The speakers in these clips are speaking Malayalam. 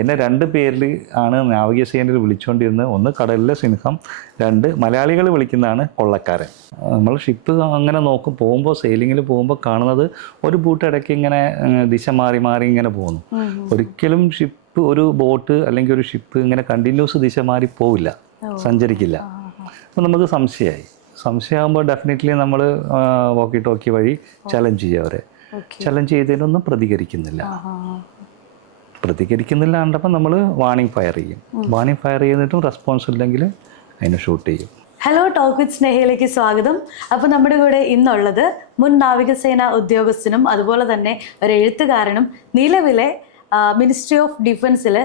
എന്നെ 2 പേരിൽ ആണ് നാവികസേനയിൽ വിളിച്ചുകൊണ്ടിരുന്നത്. ഒന്ന് കടലിലെ സിംഹം, 2 മലയാളികൾ വിളിക്കുന്നതാണ് കൊള്ളക്കാരൻ. നമ്മൾ ഷിപ്പ് അങ്ങനെ പോകുമ്പോൾ സെയിലിങ്ങിൽ പോകുമ്പോൾ കാണുന്നത് ഒരു ബോട്ട് ഇടയ്ക്ക് ഇങ്ങനെ ദിശ മാറി മാറി ഇങ്ങനെ പോകുന്നു. ഒരിക്കലും ഷിപ്പ്, ഒരു ബോട്ട് അല്ലെങ്കിൽ ഒരു ഷിപ്പ് ഇങ്ങനെ കണ്ടിന്യൂസ് ദിശ മാറി പോവില്ല, സഞ്ചരിക്കില്ല. അപ്പോൾ നമുക്ക് സംശയമാകുമ്പോൾ ഡെഫിനറ്റ്ലി നമ്മൾ വോക്കി ടോക്കി വഴി ചലഞ്ച് ചെയ്യുക. അവരെ ചലഞ്ച് ചെയ്തതിനൊന്നും പ്രതികരിക്കുന്നില്ല കണ്ടപ്പോൾ നമ്മൾ വാണിംഗ് ഫയർ ചെയ്യും. വാണിംഗ് ഫയർ ചെയ്തിട്ടും റെസ്പോൺസ് ഇല്ലെങ്കിൽ അതിനെ ഷൂട്ട് ചെയ്യും. ഹലോ, ടോക്ക് വിത്ത് സ്നേഹയിലേക്ക് സ്വാഗതം. അപ്പോൾ നമ്മുടെ കൂടെ ഇന്നുള്ളത് മുൻ നാവികസേന ഉദ്യോഗസ്ഥനും അതുപോലെ തന്നെ ഒരു എഴുത്തുകാരനും നിലവിലെ മിനിസ്ട്രി ഓഫ് ഡിഫൻസിൽ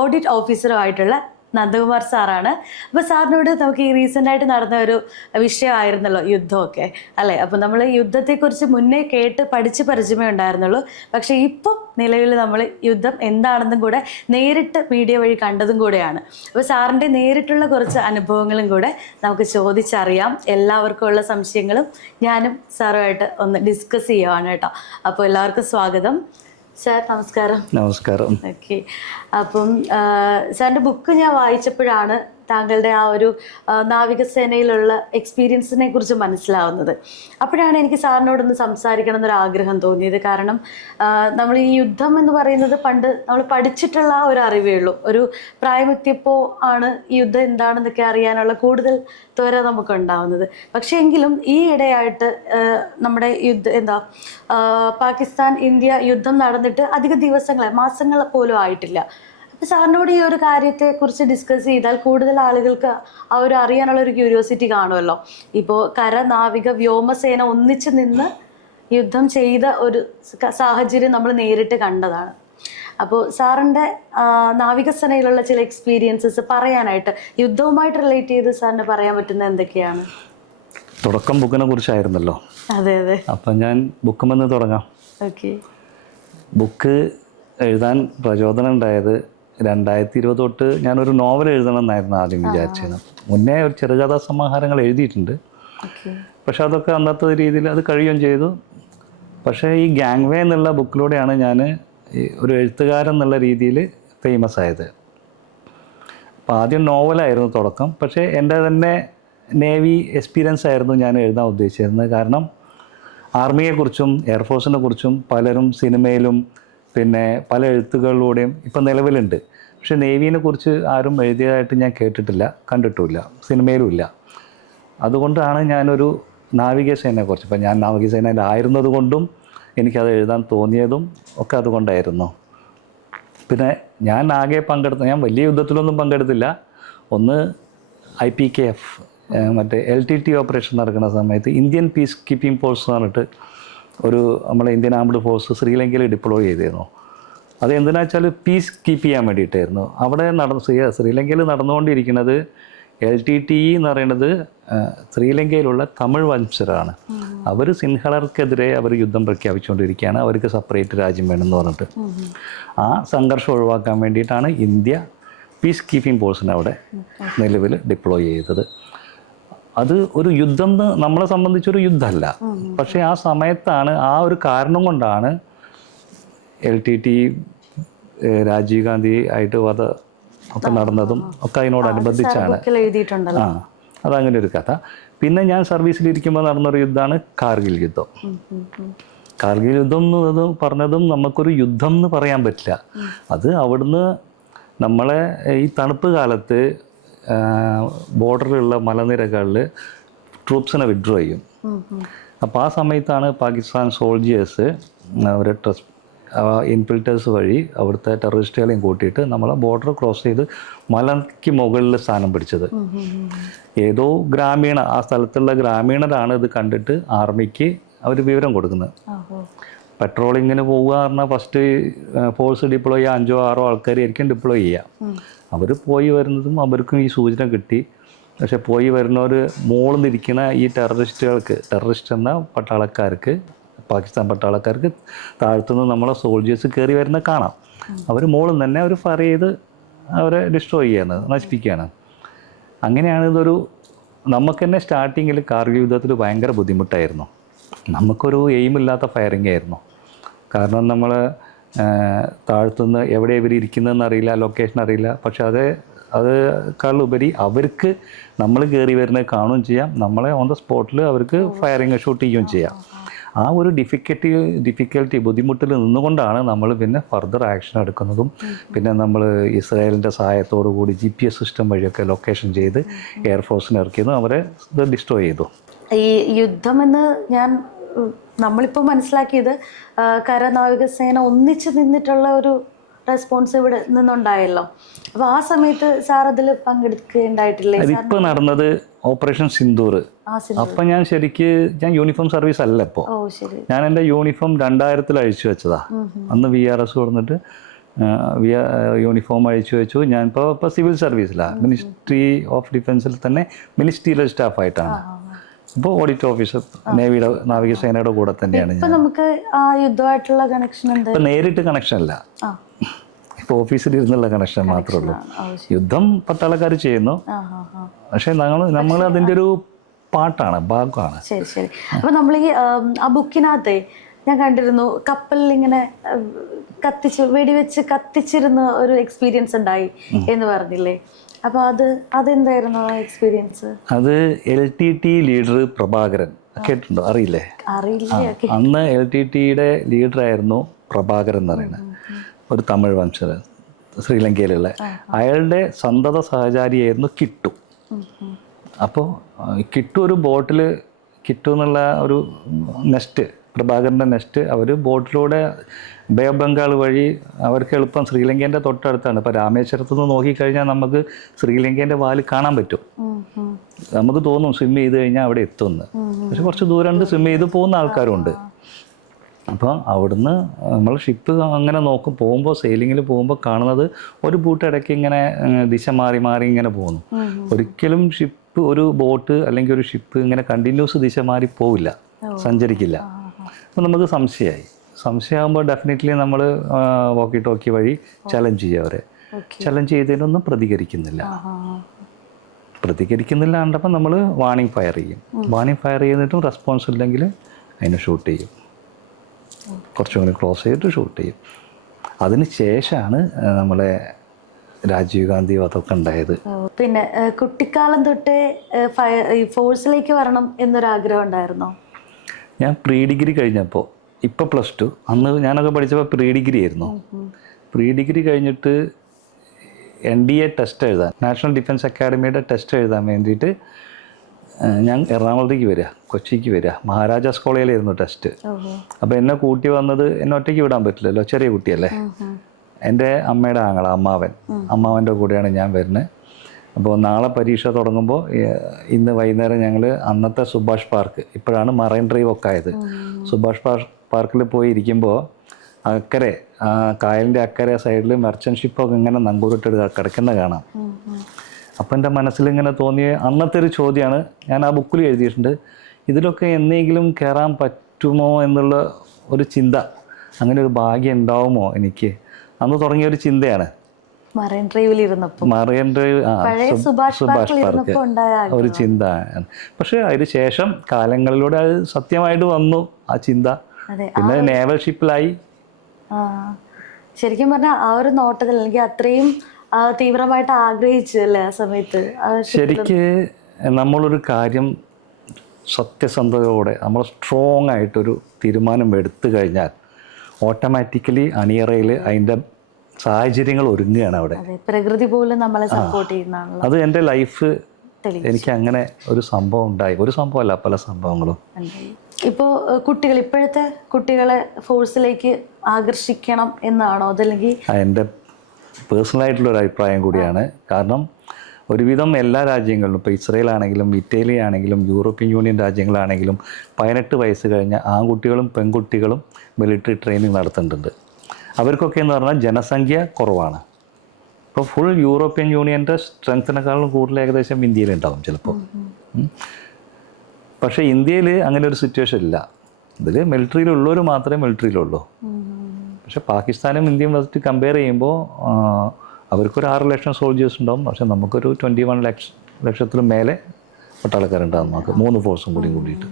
ഓഡിറ്റ് ഓഫീസറുമായിട്ടുള്ള നന്ദകുമാർ സാറാണ്. അപ്പോൾ സാറിനോട് നമുക്ക് ഈ റീസെൻ്റായിട്ട് നടന്ന ഒരു വിഷയമായിരുന്നല്ലോ യുദ്ധമൊക്കെ, അല്ലേ? അപ്പോൾ നമ്മൾ യുദ്ധത്തെക്കുറിച്ച് മുന്നേ കേട്ട് പഠിച്ച് പരിചയമേ ഉണ്ടായിരുന്നുള്ളൂ. പക്ഷേ ഇപ്പം നിലവിൽ നമ്മൾ യുദ്ധം എന്താണെന്നും കൂടെ നേരിട്ട് മീഡിയ വഴി കണ്ടതും കൂടെയാണ്. അപ്പോൾ സാറിൻ്റെ നേരിട്ടുള്ള കുറച്ച് അനുഭവങ്ങളും കൂടെ നമുക്ക് ചോദിച്ചറിയാം. എല്ലാവർക്കും ഉള്ള സംശയങ്ങളും ഞാനും സാറുമായിട്ട് ഒന്ന് ഡിസ്കസ് ചെയ്യുവാണ് കേട്ടോ. അപ്പോൾ എല്ലാവർക്കും സ്വാഗതം. സാർ നമസ്കാരം. നമസ്കാരം. ഓക്കെ, അപ്പം സാറിൻ്റെ ബുക്ക് ഞാൻ വായിച്ചപ്പോഴാണ് താങ്കളുടെ ആ ഒരു നാവികസേനയിലുള്ള എക്സ്പീരിയൻസിനെ കുറിച്ച് മനസ്സിലാവുന്നത്. അപ്പോഴാണ് എനിക്ക് സാറിനോടൊന്ന് സംസാരിക്കണം എന്നൊരാഗ്രഹം തോന്നിയത്. കാരണം നമ്മൾ ഈ യുദ്ധം എന്ന് പറയുന്നത് പണ്ട് നമ്മൾ പഠിച്ചിട്ടുള്ള ഒരു അറിവേ ഉള്ളൂ. ഒരു പ്രായമെത്തിയപ്പോൾ ആണ് ഈ യുദ്ധം എന്താണെന്നൊക്കെ അറിയാനുള്ള കൂടുതൽ ത്വര നമുക്കുണ്ടാവുന്നത്. പക്ഷേ എങ്കിലും ഈ ഇടയായിട്ട് നമ്മുടെ പാകിസ്ഥാൻ ഇന്ത്യ യുദ്ധം നടന്നിട്ട് അധിക ദിവസങ്ങൾ, മാസങ്ങൾ പോലും ആയിട്ടില്ല. അപ്പോൾ സാറിനോട് ഈ ഒരു കാര്യത്തെക്കുറിച്ച് ഡിസ്കസ് ചെയ്താൽ കൂടുതൽ ആളുകൾക്ക് ആ ഒരു അറിയാനുള്ള ഒരു ക്യൂരിയോസിറ്റി കാണുമല്ലോ. ഇപ്പോൾ കര, നാവിക, വ്യോമസേന ഒന്നിച്ച് നിന്ന് യുദ്ധം ചെയ്ത ഒരു സാഹചര്യം നമ്മൾ നേരിട്ട് കണ്ടതാണ്. അപ്പോൾ സാറിൻ്റെ നാവികസേനയിലുള്ള ചില എക്സ്പീരിയൻസസ് പറയാനായിട്ട്, യുദ്ധവുമായിട്ട് റിലേറ്റ് ചെയ്ത് സാറിന് പറയാൻ പറ്റുന്ന എന്തൊക്കെയാണ്? തുടക്കം ബുക്കിനെ കുറിച്ചായിരുന്നല്ലോ. അതെ അതെ. അപ്പം ഞാൻ ബുക്കുമെന്ന് തുടങ്ങാം. ഓക്കെ. ബുക്ക് എഴുതാൻ പ്രചോദനം ഉണ്ടായത് 2020 തൊട്ട് ഞാനൊരു നോവൽ എഴുതണം എന്നായിരുന്നു ആദ്യം വിചാരിച്ചത്. മുന്നേ ഒരു ചെറുകഥാ സമാഹാരങ്ങൾ എഴുതിയിട്ടുണ്ട്. പക്ഷെ അതൊക്കെ അന്നത്തെ രീതിയിൽ അത് കഴിയുകയും ചെയ്തു. പക്ഷേ ഈ ഗാങ്വേ എന്നുള്ള ബുക്കിലൂടെയാണ് ഞാൻ ഒരു എഴുത്തുകാരൻ എന്നുള്ള രീതിയിൽ ഫേമസ് ആയത്. അപ്പോൾ ആദ്യം നോവലായിരുന്നു തുടക്കം. പക്ഷേ എൻ്റെ തന്നെ നേവി എക്സ്പീരിയൻസ് ആയിരുന്നു ഞാൻ എഴുതാൻ ഉദ്ദേശിച്ചിരുന്നത്. കാരണം ആർമിയെക്കുറിച്ചും എയർഫോഴ്സിനെ കുറിച്ചും പലരും സിനിമയിലും പിന്നെ പല എഴുത്തുകളിലൂടെയും ഇപ്പം നിലവിലുണ്ട്. പക്ഷേ നേവീനെ കുറിച്ച് ആരും എഴുതിയതായിട്ട് ഞാൻ കേട്ടിട്ടില്ല, കണ്ടിട്ടുമില്ല, സിനിമയിലും ഇല്ല. അതുകൊണ്ടാണ് ഞാനൊരു നാവികസേനയെക്കുറിച്ച്, ഇപ്പം ഞാൻ നാവികസേനയിലായിരുന്നത് കൊണ്ടും എനിക്കത് എഴുതാൻ തോന്നിയതും ഒക്കെ അതുകൊണ്ടായിരുന്നു. പിന്നെ ഞാൻ ഞാൻ വലിയ യുദ്ധത്തിലൊന്നും പങ്കെടുത്തില്ല. ഒന്ന് IPKF, മറ്റേ LTT ഓപ്പറേഷൻ നടക്കുന്ന സമയത്ത് ഇന്ത്യൻ പീസ് കീപ്പിംഗ് ഫോഴ്സ് എന്ന് പറഞ്ഞിട്ട് നമ്മളെ ഇന്ത്യൻ ആംഡ് ഫോഴ്സ് ശ്രീലങ്കയിൽ ഡിപ്ലോയ് ചെയ്തിരുന്നു. അത് എന്തിനാ വെച്ചാൽ പീസ് കീപ്പ് ചെയ്യാൻ വേണ്ടിയിട്ടായിരുന്നു. അവിടെ ശ്രീലങ്കയിൽ നടന്നുകൊണ്ടിരിക്കുന്നത് LTT എന്ന് പറയുന്നത് ശ്രീലങ്കയിലുള്ള തമിഴ് വംശജരാണ്. അവർ സിൻഹളർക്കെതിരെ അവർ യുദ്ധം പ്രഖ്യാപിച്ചുകൊണ്ടിരിക്കുകയാണ്. അവർക്ക് സെപ്പറേറ്റ് രാജ്യം വേണമെന്ന് പറഞ്ഞിട്ട് ആ സംഘർഷം ഒഴിവാക്കാൻ വേണ്ടിയിട്ടാണ് ഇന്ത്യ പീസ് കീപ്പിംഗ് ഫോഴ്സിനെ അവിടെ നിലവിൽ ഡിപ്ലോയ് ചെയ്തത്. അത് ഒരു യുദ്ധം നമ്മളെ സംബന്ധിച്ചൊരു യുദ്ധമല്ല. പക്ഷേ ആ സമയത്താണ്, ആ ഒരു കാരണം കൊണ്ടാണ് LTT രാജീവ് ഗാന്ധി ആയിട്ട് ഒക്കെ നടന്നതും ഒക്കെ അതിനോടനുബന്ധിച്ചാണ്. അതങ്ങനെ ഒരു കഥ. പിന്നെ ഞാൻ സർവീസിലിരിക്കുമ്പോൾ നടന്നൊരു യുദ്ധമാണ് കാർഗിൽ യുദ്ധം. കാർഗിൽ യുദ്ധം എന്നത് പറഞ്ഞതും നമുക്കൊരു യുദ്ധം എന്ന് പറയാൻ പറ്റില്ല. അത് അവിടുന്ന് നമ്മളെ ഈ തണുപ്പ് കാലത്ത് ബോർഡറിലുള്ള മലനിരകളിൽ ട്രൂപ്സിനെ വിഡ്രോ ചെയ്യും. അപ്പോൾ ആ സമയത്താണ് പാകിസ്ഥാൻ സോൾജിയേഴ്സ് അവരെ ഇൻഫിൽറ്റേഴ്സ് വഴി അവിടുത്തെ ടെററിസ്റ്റുകളെയും കൂട്ടിയിട്ട് നമ്മളെ ബോർഡർ ക്രോസ് ചെയ്ത് മലയ്ക്ക് മുകളിൽ സ്ഥാനം പിടിച്ചത്. ഏതോ ആ സ്ഥലത്തുള്ള ഗ്രാമീണരാണ് ഇത് കണ്ടിട്ട് ആർമിക്ക് അവർ വിവരം കൊടുക്കുന്നത്. പെട്രോളിങ്ങിന് പോവുക പറഞ്ഞാൽ ഫസ്റ്റ് ഫോഴ്സ് ഡിപ്ലോയ് ചെയ്യുക 5-6 ആൾക്കാരായിരിക്കും ഡിപ്ലോയ് ചെയ്യുക. അവർ പോയി വരുന്നതും അവർക്കും ഈ സൂചന കിട്ടി. പക്ഷെ പോയി വരുന്നവർ മുകളിൽ നിന്നിരിക്കുന്ന ഈ ടെററിസ്റ്റ് എന്ന പട്ടാളക്കാർക്ക്, പാകിസ്ഥാൻ പട്ടാളക്കാർക്ക് താഴ്ത്തുനിന്ന് നമ്മളെ സോൾജേഴ്സ് കയറി വരുന്ന കാണാം. അവർ മുകളിൽ തന്നെ അവർ ഫയർ ചെയ്ത് അവരെ ഡിസ്ട്രോയ് ചെയ്യുന്നത്, നശിപ്പിക്കുകയാണ്. അങ്ങനെയാണ് നമുക്ക് തന്നെ സ്റ്റാർട്ടിങ്ങിൽ കാർഗിൽ യുദ്ധത്തിൽ ഭയങ്കര ബുദ്ധിമുട്ടായിരുന്നു. നമുക്കൊരു എയിമില്ലാത്ത ഫയറിംഗ് ആയിരുന്നു. കാരണം നമ്മൾ താഴ്ത്തുനിന്ന് എവിടെ ഇവർ ഇരിക്കുന്നതെന്ന് അറിയില്ല, ലൊക്കേഷൻ അറിയില്ല. പക്ഷെ അതേക്കാളുപരി അവർക്ക് നമ്മൾ കയറി വരുന്നത് കാണുകയും ചെയ്യാം, നമ്മളെ ഓൺ ദ സ്പോട്ടിൽ അവർക്ക് ഫയറിങ് ഷൂട്ട് ചെയ്യുകയും ചെയ്യാം. ആ ഒരു ഡിഫിക്കൽട്ടി ബുദ്ധിമുട്ടിൽ നിന്നുകൊണ്ടാണ് നമ്മൾ പിന്നെ ഫർദർ ആക്ഷൻ എടുക്കുന്നതും. പിന്നെ നമ്മൾ ഇസ്രായേലിൻ്റെ സഹായത്തോടു കൂടി GPS സിസ്റ്റം വഴിയൊക്കെ ലൊക്കേഷൻ ചെയ്ത് എയർഫോഴ്സിന് ഇറക്കിയതും അവരെ ഡിസ്ട്രോയ് ചെയ്തു. ഈ യുദ്ധമെന്ന് നമ്മളിപ്പോൾ മനസ്സിലാക്കിയത് കരനാവികസേന ഒന്നിച്ച് നിന്നിട്ടുള്ള ഒരു റെസ്പോൺസ് ഇവിടെ നിന്നുണ്ടായല്ലോ. അപ്പോൾ ആ സമയത്ത് സാർ അതിൽ പങ്കെടുക്കുകയുണ്ടായിട്ടില്ലേ? അതിപ്പോൾ നടന്നത് ഓപ്പറേഷൻ സിന്ദൂർ. അപ്പം ഞാൻ യൂണിഫോം സർവീസ് അല്ല ഇപ്പോൾ. ഞാൻ എൻ്റെ യൂണിഫോം 2000 അഴിച്ചു വെച്ചതാ. അന്ന് VRS കൊടുത്തിട്ട് യൂണിഫോം അഴിച്ചു വെച്ചു. ഞാൻ ഇപ്പോൾ സിവിൽ സർവീസിലാണ്, മിനിസ്ട്രി ഓഫ് ഡിഫൻസിൽ തന്നെ മിനിസ്ട്രിയൽ സ്റ്റാഫായിട്ടാണ്. ഇപ്പോൾ ഓഡിറ്റ് ഓഫീസർ നേവിയുടെ നാവികസേനയുടെ കൂടെ തന്നെയാണ് ഞാൻ. നമുക്ക് ആ യുദ്ധമായിട്ടുള്ള കണക്ഷൻ ഇപ്പം നേരിട്ട് കണക്ഷൻ അല്ല, ഇപ്പോൾ ഓഫീസിൽ ഇരുന്നുള്ള കണക്ഷൻ മാത്രമേ ഉള്ളൂ. യുദ്ധം പട്ടാളക്കാർ ചെയ്യുന്നു, പക്ഷെ നമ്മൾ അതിൻ്റെ ഒരു പാട്ടാണ്, ഭാഗമാണ്. ശരി ശരി. അപ്പോൾ നമ്മൾ ആ ബുക്കിനകത്തെ ഞാൻ കണ്ടിരുന്നു, കപ്പലിൽ ഇങ്ങനെ വെടിവെച്ച് കത്തിച്ചിരുന്ന ഒരു എക്സ്പീരിയൻസ് ഉണ്ടായി എന്ന് പറഞ്ഞില്ലേ? അപ്പോൾ അതെന്തായിരുന്നു ആ എക്സ്പീരിയൻസ്? അത് LTT ലീഡർ പ്രഭാകരൻ കേട്ടിട്ടുണ്ടോ? അറിയില്ലേ? അറിയില്ല. അന്ന് LTTയുടെ ലീഡറായിരുന്നു പ്രഭാകരൻ എന്ന് പറയുന്നത്, ഒരു തമിഴ് വംശജൻ, ശ്രീലങ്കയിലുള്ള. അയാളുടെ സന്തത സഹചാരിയായിരുന്നു കിട്ടു. അപ്പോൾ കിട്ടു ഒരു ബോട്ടിൽ, കിട്ടു എന്നുള്ള ഒരു നെസ്റ്റ്, പ്രഭാകരൻ്റെ നെസ്റ്റ്, അവർ ബോട്ടിലൂടെ ബേ ഓഫ് ബംഗാൾ വഴി, അവർക്ക് എളുപ്പം ശ്രീലങ്കേൻ്റെ തൊട്ടടുത്താണ്. ഇപ്പോൾ രാമേശ്വരത്ത് നിന്ന് നോക്കിക്കഴിഞ്ഞാൽ നമുക്ക് ശ്രീലങ്കേൻ്റെ വാല് കാണാൻ പറ്റും. നമുക്ക് തോന്നും സ്വിം ചെയ്ത് കഴിഞ്ഞാൽ അവിടെ എത്തുമെന്ന്, പക്ഷെ കുറച്ച് ദൂരം സ്വിം ചെയ്ത് പോകുന്ന ആൾക്കാരുണ്ട്. അപ്പോൾ അവിടുന്ന് നമ്മൾ ഷിപ്പ് അങ്ങനെ പോകുമ്പോൾ സെയിലിങ്ങിൽ പോകുമ്പോൾ കാണുന്നത് ഒരു ബോട്ട് ഇടയ്ക്ക് ഇങ്ങനെ ദിശ മാറി മാറി ഇങ്ങനെ പോകുന്നു. ഒരിക്കലും ഒരു ബോട്ട് അല്ലെങ്കിൽ ഒരു ഷിപ്പ് ഇങ്ങനെ കണ്ടിന്യൂസ് ദിശ മാറി പോവില്ല, സഞ്ചരിക്കില്ല. അപ്പോൾ നമുക്ക് സംശയമാകുമ്പോൾ ഡെഫിനറ്റ്ലി നമ്മൾ വോക്കി ടോക്കി വഴി ചലഞ്ച് ചെയ്യുക. അവരെ ചലഞ്ച് ചെയ്തതിനൊന്നും പ്രതികരിക്കുന്നില്ല കണ്ടപ്പോൾ നമ്മൾ വാണിംഗ് ഫയർ ചെയ്യും. വാണിംഗ് ഫയർ ചെയ്തിട്ടും റെസ്പോൺസ് ഇല്ലെങ്കിൽ അതിനെ ഷൂട്ട് ചെയ്യും, കുറച്ചും കൂടി ക്ലോസ് ചെയ്തിട്ട് ഷൂട്ട് ചെയ്യും. അതിന് ശേഷമാണ് നമ്മളെ രാജീവ് ഗാന്ധി അതൊക്കെ ഉണ്ടായത്. പിന്നെ കുട്ടിക്കാലം തൊട്ടേ ഫോഴ്സിലേക്ക് വരണം എന്നൊരാഗ്രഹം ഉണ്ടായിരുന്നോ? ഞാൻ പ്രീ ഡിഗ്രി കഴിഞ്ഞപ്പോൾ, ഇപ്പോൾ +2, അന്ന് ഞാനൊക്കെ പഠിച്ചപ്പോൾ പ്രീ ഡിഗ്രി ആയിരുന്നു. പ്രീ ഡിഗ്രി കഴിഞ്ഞിട്ട് NDA ടെസ്റ്റ് എഴുതാൻ, നാഷണൽ ഡിഫൻസ് അക്കാഡമിയുടെ ടെസ്റ്റ് എഴുതാൻ വേണ്ടിയിട്ട് ഞാൻ എറണാകുളത്തേക്ക് വരിക, കൊച്ചിക്ക് വരിക. മഹാരാജാസ് കോളേജിലായിരുന്നു ടെസ്റ്റ്. അപ്പോൾ എന്നെ കൂട്ടി വന്നത്, എന്നെ ഒറ്റയ്ക്ക് വിടാൻ പറ്റില്ലല്ലോ, ചെറിയ കുട്ടിയല്ലേ. എൻ്റെ അമ്മയുടെ ആങ്ങള അമ്മാവൻ്റെ കൂടെയാണ് ഞാൻ വരുന്നത്. അപ്പോൾ നാളെ പരീക്ഷ തുടങ്ങുമ്പോൾ ഇന്ന് വൈകുന്നേരം ഞങ്ങൾ അന്നത്തെ സുഭാഷ് പാർക്ക്, ഇപ്പോഴാണ് മറൈൻ ഡ്രൈവ് ഒക്കെ ആയത്, സുഭാഷ് പാർക്കിൽ പോയി ഇരിക്കുമ്പോൾ അക്കരെ, കായലിൻ്റെ അക്കരെ സൈഡിൽ മെർച്ചൻ്റ് ഷിപ്പൊക്കെ ഇങ്ങനെ നങ്കൂറിട്ട് കിടക്കുന്ന കാണാം. അപ്പം എൻ്റെ മനസ്സിലിങ്ങനെ തോന്നിയ അന്നത്തെ ഒരു ചോദ്യമാണ്, ഞാൻ ആ ബുക്കിൽ എഴുതിയിട്ടുണ്ട്, ഇതിലൊക്കെ എന്നെങ്കിലും കയറാൻ പറ്റുമോ എന്നുള്ള ഒരു ചിന്ത, അങ്ങനെ ഒരു ഭാഗ്യം ഉണ്ടാവുമോ എനിക്ക്, അന്ന് തുടങ്ങിയ ഒരു ചിന്തയാണ്. മറൈൻ ഡ്രൈവ് സുഭാഷ് പാർക്ക് ഒരു ചിന്ത. പക്ഷെ അതിന് ശേഷം കാലങ്ങളിലൂടെ അത് സത്യമായിട്ട് വന്നു ആ ചിന്ത. പിന്നെ നേവൽ ഷിപ്പിലായി. ശരിക്കും പറഞ്ഞാൽ ആ ഒരു നോട്ടത്തിൽ അല്ലെങ്കിൽ അത്രയും തീവ്രമായിട്ട് ആഗ്രഹിച്ചല്ലേ ആ സമയത്ത്? ശരിക്ക് നമ്മളൊരു കാര്യം സത്യസന്ധതയോടെ നമ്മൾ സ്ട്രോങ് ആയിട്ടൊരു തീരുമാനം എടുത്തു കഴിഞ്ഞാൽ ഓട്ടോമാറ്റിക്കലി അണിയറയിൽ അതിൻ്റെ സാഹചര്യങ്ങൾ ഒരുങ്ങുകയാണ് അവിടെ. പ്രകൃതി പോലും നമ്മളെ സപ്പോർട്ട് ചെയ്യുന്നതാണ്. അത് എൻ്റെ ലൈഫ് എനിക്ക് അങ്ങനെ ഒരു സംഭവം ഉണ്ടായി. ഒരു സംഭവമല്ല, പല സംഭവങ്ങളും. ഇപ്പോൾ ഇപ്പോഴത്തെ കുട്ടികളെ ഫോഴ്സിലേക്ക് ആകർഷിക്കണം എന്നാണോ, അതല്ലെങ്കിൽ? എൻ്റെ പേഴ്സണലായിട്ടുള്ളൊരു അഭിപ്രായം കൂടിയാണ്. കാരണം ഒരുവിധം എല്ലാ രാജ്യങ്ങളിലും, ഇപ്പോൾ ഇസ്രയേൽ ആണെങ്കിലും ഇറ്റലി ആണെങ്കിലും യൂറോപ്യൻ യൂണിയൻ രാജ്യങ്ങളാണെങ്കിലും 18 വയസ്സ് കഴിഞ്ഞ ആൺകുട്ടികളും പെൺകുട്ടികളും മിലിറ്ററി ട്രെയിനിങ് നടത്തുന്നുണ്ട്. അവർക്കൊക്കെ എന്ന് പറഞ്ഞാൽ ജനസംഖ്യ കുറവാണ്. ഇപ്പോൾ ഫുൾ യൂറോപ്യൻ യൂണിയൻ്റെ സ്ട്രെങ്ത്തിനേക്കാളും കൂടുതൽ ഏകദേശം ഇന്ത്യയിലുണ്ടാവും ചിലപ്പോൾ. പക്ഷേ ഇന്ത്യയിൽ അങ്ങനെ ഒരു സിറ്റുവേഷൻ ഇല്ല. ഇതിൽ മിലിറ്ററിയിലുള്ളവർ മാത്രമേ മിലിറ്ററിയിലുള്ളൂ. പക്ഷേ പാകിസ്ഥാനും ഇന്ത്യയും വെച്ചിട്ട് കമ്പയർ ചെയ്യുമ്പോൾ അവർക്കൊരു 6 ലക്ഷം സോൾജേഴ്സ് ഉണ്ടാവും. പക്ഷേ നമുക്കൊരു 21 ലക്ഷത്തിലും മേലെ പട്ടാളക്കാരുണ്ടാകും നമുക്ക്, 3 ഫോഴ്സും കൂടിയിട്ട്.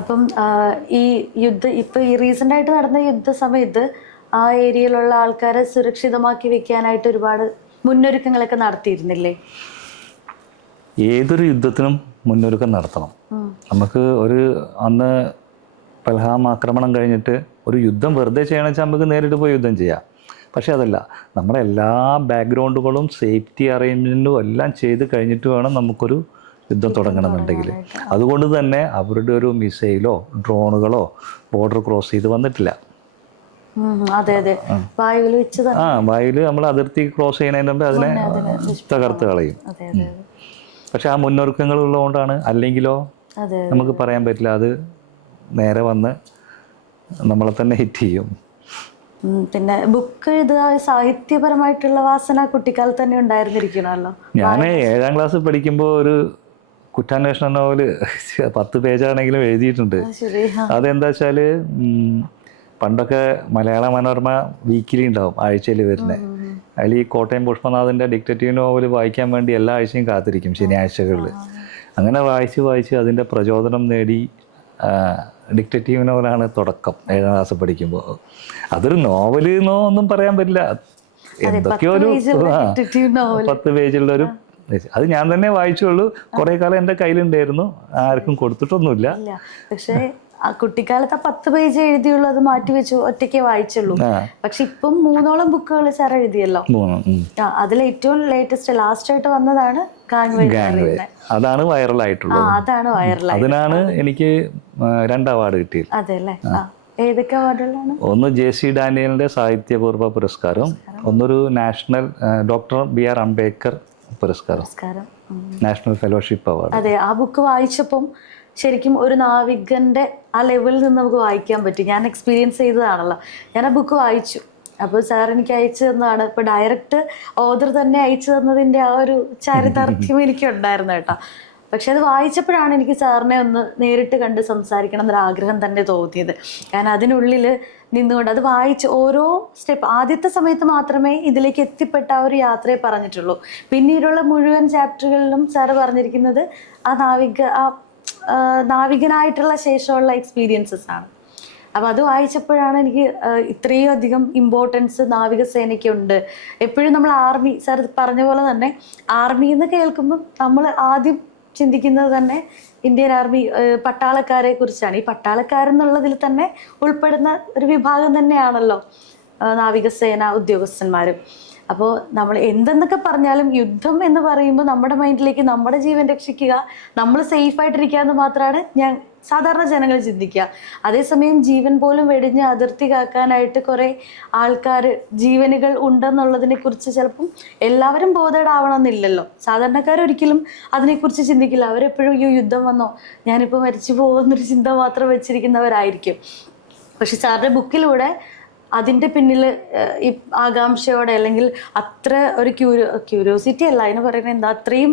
അപ്പം ഈ യുദ്ധം ഇപ്പോൾ ഈ റീസെൻ്റായിട്ട് നടന്ന യുദ്ധ സമയത്ത് ആ ഏരിയയിലുള്ള ആൾക്കാരെ സുരക്ഷിതമാക്കി വെക്കാനായിട്ട് ഒരുപാട് മുന്നൊരുക്കങ്ങളൊക്കെ നടത്തിയിരുന്നില്ലേ? ഏതൊരു യുദ്ധത്തിനും മുന്നൊരുക്കം നടത്തണം. നമുക്ക് അന്ന് പൽഹാം ആക്രമണം കഴിഞ്ഞിട്ട് ഒരു യുദ്ധം വെറുതെ ചെയ്യണമെന്ന് വെച്ചാൽ നമുക്ക് നേരിട്ട് പോയി യുദ്ധം ചെയ്യാം. പക്ഷേ അതല്ല, നമ്മുടെ എല്ലാ ബാക്ക്ഗ്രൗണ്ടുകളും സേഫ്റ്റി അറേഞ്ച്മെൻറ്റും എല്ലാം ചെയ്ത് കഴിഞ്ഞിട്ട് വേണം നമുക്കൊരു യുദ്ധം തുടങ്ങണമെന്നുണ്ടെങ്കിൽ. അതുകൊണ്ട് തന്നെ അവരുടെ ഒരു മിസൈലോ ഡ്രോണുകളോ ബോർഡർ ക്രോസ് ചെയ്ത് വന്നിട്ടില്ല. വായുവിൽ നമ്മൾ അതിർത്തി ക്രോസ് ചെയ്യുന്നതിന് മുമ്പ് അതിനെ തകർത്ത് കളയും. പക്ഷെ ആ മുന്നൊരുക്കങ്ങൾ ഉള്ളതുകൊണ്ടാണ്. അല്ലെങ്കിലോ നമുക്ക് പറയാൻ പറ്റില്ല, അത് നേരെ വന്ന് നമ്മളെ തന്നെ ഹിറ്റ് ചെയ്യും. പിന്നെ ബുക്ക് എഴുതുക സാഹിത്യപരമായിട്ടുള്ള വാസന കുട്ടിക്കാലത്ത് തന്നെ ഉണ്ടായിരുന്നിരിക്കണമല്ലോ. ഞാൻ 7ാം ക്ലാസ് പഠിക്കുമ്പോൾ ഒരു കുറ്റാന്വേഷണ നോവല് 10 പേജാണെങ്കിലും എഴുതിയിട്ടുണ്ട്. അതെന്താ വെച്ചാൽ പണ്ടൊക്കെ മലയാള മനോരമ വീക്കിലി ഉണ്ടാവും, ആഴ്ചയിൽ വരുന്നത്. അതിൽ ഈ കോട്ടയം പുഷ്പനാഥിൻ്റെ ഡിക്റ്റേറ്റീവ് നോവൽ വായിക്കാൻ വേണ്ടി എല്ലാ ആഴ്ചയും കാത്തിരിക്കും ശനിയാഴ്ചകളിൽ. അങ്ങനെ വായിച്ച് അതിൻ്റെ പ്രചോദനം നേടി ഡിക്റ്റേറ്റീവ് നോവലാണ് തുടക്കം 7ാം ക്ലാസ് പഠിക്കുമ്പോൾ. അതൊരു നോവൽ എന്നോ ഒന്നും പറയാൻ പറ്റില്ല, എന്തൊക്കെയോ ഒരു 10 പേജുള്ളൊരു. അത് ഞാൻ തന്നെ വായിച്ചുള്ളൂ. കുറേ കാലം എൻ്റെ കയ്യിലുണ്ടായിരുന്നു, ആർക്കും കൊടുത്തിട്ടൊന്നുമില്ല. പക്ഷേ കുട്ടിക്കാലത്ത് 10 പേജ് എഴുതിയുള്ളൂ, അത് മാറ്റിവെച്ചു ഒറ്റയ്ക്ക് വായിച്ചുള്ളൂ. പക്ഷെ ഇപ്പം 3ഓളം ബുക്കുകൾ സാർ എഴുതിയല്ലോ. അതിൽ ഏറ്റവും ലാസ്റ്റ് ആയിട്ട് വന്നതാണ് അതാണ് വൈറലായിട്ടുള്ളത്. അതാണ് വൈറലായി. അതിനാണ് എനിക്ക് 2 അവാർഡ് കിട്ടിയത്. അതെ അല്ലേ? ഏതൊക്കെ അവാർഡുകളാണ്? ഒന്ന് JC ഡാനിയലിന്റെ സാഹിത്യപൂർവ്വ പുരസ്കാരം, ഒന്നൊരു നാഷണൽ ഡോക്ടർ BR അംബേദ്കർ പുരസ്കാരം, നാഷണൽ ഫെലോഷിപ്പ് അവാർഡ്. അതെ, ആ ബുക്ക് വായിച്ചപ്പം ശരിക്കും ഒരു നാവികന്റെ ആ ലെവലിൽ നിന്ന് നമുക്ക് വായിക്കാൻ പറ്റും. ഞാൻ എക്സ്പീരിയൻസ് ചെയ്തതാണല്ലോ. ഞാൻ ആ ബുക്ക് വായിച്ചു. അപ്പോൾ സാർ എനിക്ക് അയച്ചു തന്നതാണ്. ഇപ്പോൾ ഡയറക്റ്റ് ഓതർ തന്നെ അയച്ചു തന്നതിൻ്റെ ആ ഒരു ചാരിതാർത്ഥ്യം എനിക്കുണ്ടായിരുന്നു കേട്ടോ. പക്ഷെ അത് വായിച്ചപ്പോഴാണ് എനിക്ക് സാറിനെ ഒന്ന് നേരിട്ട് കണ്ട് സംസാരിക്കണം എന്നൊരാഗ്രഹം തന്നെ തോന്നിയത്. കാരണം അതിനുള്ളിൽ നിന്നുകൊണ്ട് അത് വായിച്ച് ഓരോ സ്റ്റെപ്പ്, ആദ്യത്തെ സമയത്ത് മാത്രമേ ഇതിലേക്ക് എത്തിപ്പെട്ട ആ ഒരു യാത്രയെ പറഞ്ഞിട്ടുള്ളൂ. പിന്നീടുള്ള മുഴുവൻ ചാപ്റ്ററുകളിലും സാറ് പറഞ്ഞിരിക്കുന്നത് ആ നാവികനായിട്ടുള്ള ശേഷമുള്ള എക്സ്പീരിയൻസസ് ആണ്. അപ്പോൾ അത് വായിച്ചപ്പോഴാണ് എനിക്ക് ഇത്രയും അധികം ഇമ്പോർട്ടൻസ് നാവികസേനയ്ക്കുണ്ട്. എപ്പോഴും നമ്മൾ ആർമി, സാർ പറഞ്ഞ പോലെ തന്നെ ആർമി എന്ന് കേൾക്കുമ്പം നമ്മൾ ആദ്യം ചിന്തിക്കുന്നത് തന്നെ ഇന്ത്യൻ ആർമി പട്ടാളക്കാരെ കുറിച്ചാണ്. ഈ പട്ടാളക്കാരെന്നുള്ളതിൽ തന്നെ ഉൾപ്പെടുന്ന ഒരു വിഭാഗം തന്നെയാണല്ലോ നാവികസേന ഉദ്യോഗസ്ഥന്മാരും. അപ്പോൾ നമ്മൾ എന്തെന്നൊക്കെ പറഞ്ഞാലും യുദ്ധം എന്ന് പറയുമ്പോൾ നമ്മുടെ മൈൻഡിലേക്ക് നമ്മുടെ ജീവൻ രക്ഷിക്കുക, നമ്മൾ സേഫായിട്ടിരിക്കുക എന്ന് മാത്രമാണ് ഞാൻ സാധാരണ ജനങ്ങൾ ചിന്തിക്കുക. അതേസമയം ജീവൻ പോലും വെടിഞ്ഞ് അതിർത്തി കാക്കാനായിട്ട് കുറേ ആൾക്കാർ, ജീവനുകൾ ഉണ്ടെന്നുള്ളതിനെ കുറിച്ച് ചിലപ്പം എല്ലാവരും ബോധേഡാവണമെന്നില്ലല്ലോ. സാധാരണക്കാരൊരിക്കലും അതിനെക്കുറിച്ച് ചിന്തിക്കില്ല. അവരെപ്പോഴും ഈ യുദ്ധം വന്നോ, ഞാനിപ്പോൾ മരിച്ചു പോകുന്നൊരു ചിന്ത മാത്രം വെച്ചിരിക്കുന്നവരായിരിക്കും. പക്ഷെ സാറിൻ്റെ ബുക്കിലൂടെ അതിൻ്റെ പിന്നിൽ ഈ ആകാംക്ഷയോടെ, അല്ലെങ്കിൽ അത്ര ഒരു ക്യൂരിയോസിറ്റി അല്ല അതിന് പറയുന്നത്, എന്താ അത്രയും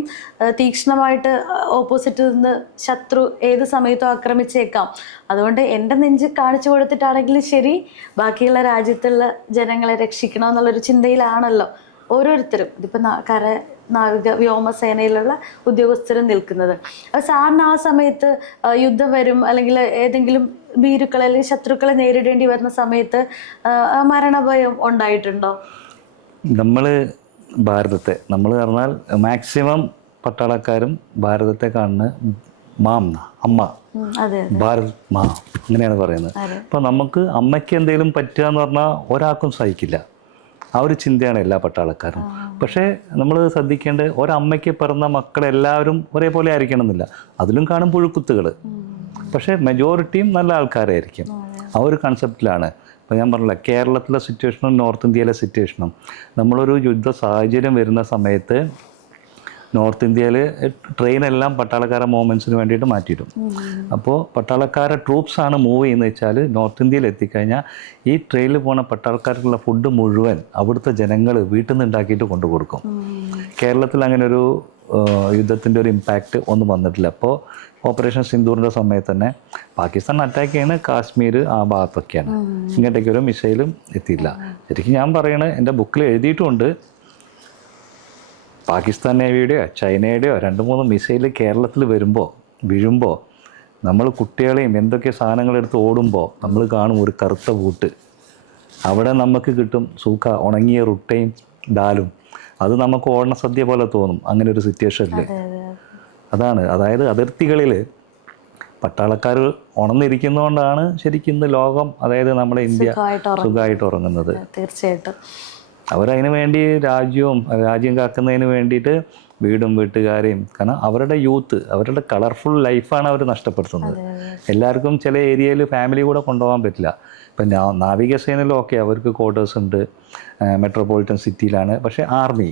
തീക്ഷ്ണമായിട്ട് ഓപ്പോസിറ്റ് നിന്ന് ശത്രു ഏത് സമയത്തും ആക്രമിച്ചേക്കാം. അതുകൊണ്ട് എൻ്റെ നെഞ്ച് കാണിച്ചു കൊടുത്തിട്ടാണെങ്കിലും ശരി, ബാക്കിയുള്ള രാജ്യത്തുള്ള ജനങ്ങളെ രക്ഷിക്കണം എന്നുള്ളൊരു ചിന്തയിലാണല്ലോ ഓരോരുത്തരും. ഇതിപ്പോൾ നാവിക വ്യോമസേനയിലുള്ള ഉദ്യോഗസ്ഥരും നിൽക്കുന്നത്. അപ്പോൾ സാറിന് ആ സമയത്ത് യുദ്ധം വരും, അല്ലെങ്കിൽ ഏതെങ്കിലും ഭീരുക്കളെ അല്ലെങ്കിൽ ശത്രുക്കളെ നേരിടേണ്ടി വരുന്ന സമയത്ത് മരണഭയം ഉണ്ടായിട്ടുണ്ടോ? നമ്മൾ പറഞ്ഞാൽ മാക്സിമം പട്ടാളക്കാരും ഭാരതത്തെ കാണുന്ന അമ്മ, ഭാരത് മാ അങ്ങനെയാണ് പറയുന്നത്. അപ്പോൾ നമുക്ക് അമ്മയ്ക്ക് എന്തെങ്കിലും പറ്റുക എന്ന് പറഞ്ഞാൽ ഒരാൾക്കും സഹിക്കില്ല. ആ ഒരു ചിന്തയാണ് എല്ലാ പട്ടാളക്കാരും. പക്ഷേ നമ്മൾ ശ്രദ്ധിക്കേണ്ടത്, ഒരമ്മയ്ക്ക് പിറന്ന മക്കളെല്ലാവരും ഒരേപോലെ ആയിരിക്കണം എന്നില്ല. അതിലും കാണും പുഴുക്കുത്തുകൾ. പക്ഷേ മെജോറിറ്റിയും നല്ല ആൾക്കാരായിരിക്കും. ആ ഒരു കൺസെപ്റ്റിലാണ്. ഇപ്പോൾ ഞാൻ പറഞ്ഞില്ല, കേരളത്തിലെ സിറ്റുവേഷനും നോർത്ത് ഇന്ത്യയിലെ സിറ്റുവേഷനും, നമ്മളൊരു യുദ്ധ സാഹചര്യം വരുന്ന സമയത്ത് നോർത്ത് ഇന്ത്യയിൽ ട്രെയിനെല്ലാം പട്ടാളക്കാരെ മൂവ്മെൻറ്റ്സിന് വേണ്ടിയിട്ട് മാറ്റിയിടും. അപ്പോൾ പട്ടാളക്കാരെ ട്രൂപ്സാണ് മൂവ് ചെയ്യുന്നത് വെച്ചാൽ നോർത്ത് ഇന്ത്യയിൽ എത്തിക്കഴിഞ്ഞാൽ ഈ ട്രെയിനിൽ പോണ പട്ടാളക്കാർക്കുള്ള ഫുഡ് മുഴുവൻ അവിടുത്തെ ജനങ്ങൾ വീട്ടിൽ നിന്ന് ഉണ്ടാക്കിയിട്ട് കൊണ്ടു കൊടുക്കും. കേരളത്തിൽ അങ്ങനെ ഒരു യുദ്ധത്തിൻ്റെ ഒരു ഇമ്പാക്റ്റ് ഒന്നും വന്നിട്ടില്ല. അപ്പോൾ ഓപ്പറേഷൻ സിന്ദൂറിൻ്റെ സമയത്ത് തന്നെ പാകിസ്ഥാൻ അറ്റാക്ക് ചെയ്യുന്ന കാശ്മീർ ആ ഭാഗത്തൊക്കെയാണ്. ഇങ്ങോട്ടേക്ക് ഒരു മിസൈലും എത്തിയില്ല. ശരിക്കും ഞാൻ പറയണത്, എൻ്റെ ബുക്കിൽ എഴുതിയിട്ടുമുണ്ട്, പാകിസ്ഥാൻ നേവിയുടെയോ ചൈനയുടെയോ 2-3 മിസൈൽ കേരളത്തിൽ വീഴുമ്പോൾ നമ്മൾ കുട്ടികളെയും എന്തൊക്കെ സാധനങ്ങളെടുത്ത് ഓടുമ്പോൾ നമ്മൾ കാണും ഒരു കറുത്ത ബൂട്ട്. അവിടെ നമുക്ക് കിട്ടും സൂക്ക, ഉണങ്ങിയ റുട്ടയും ദാലും. അത് നമുക്ക് ഓണസദ്യ പോലെ തോന്നും അങ്ങനെ ഒരു സിറ്റുവേഷനിൽ. അതായത് അതിർത്തികളിൽ പട്ടാളക്കാർ ഉണർന്നിരിക്കുന്നതുകൊണ്ടാണ് ശരിക്കും ഇന്ന് ലോകം, അതായത് നമ്മുടെ ഇന്ത്യ സുഖമായിട്ട് ഉറങ്ങുന്നത്. തീർച്ചയായിട്ടും അവരതിനു വേണ്ടി രാജ്യം കാക്കുന്നതിന് വേണ്ടിയിട്ട് വീടും വീട്ടുകാരെയും, കാരണം അവരുടെ യൂത്ത്, അവരുടെ കളർഫുൾ ലൈഫാണ് അവർ നഷ്ടപ്പെടുത്തുന്നത്. എല്ലാവർക്കും ചില ഏരിയയിൽ ഫാമിലി കൂടെ കൊണ്ടുപോകാൻ പറ്റില്ല. ഇപ്പം നാവികസേനയിലൊക്കെ അവർക്ക് ക്വാർട്ടേഴ്സ് ഉണ്ട്, മെട്രോപൊളിറ്റൻ സിറ്റിയിലാണ്. പക്ഷേ ആർമി,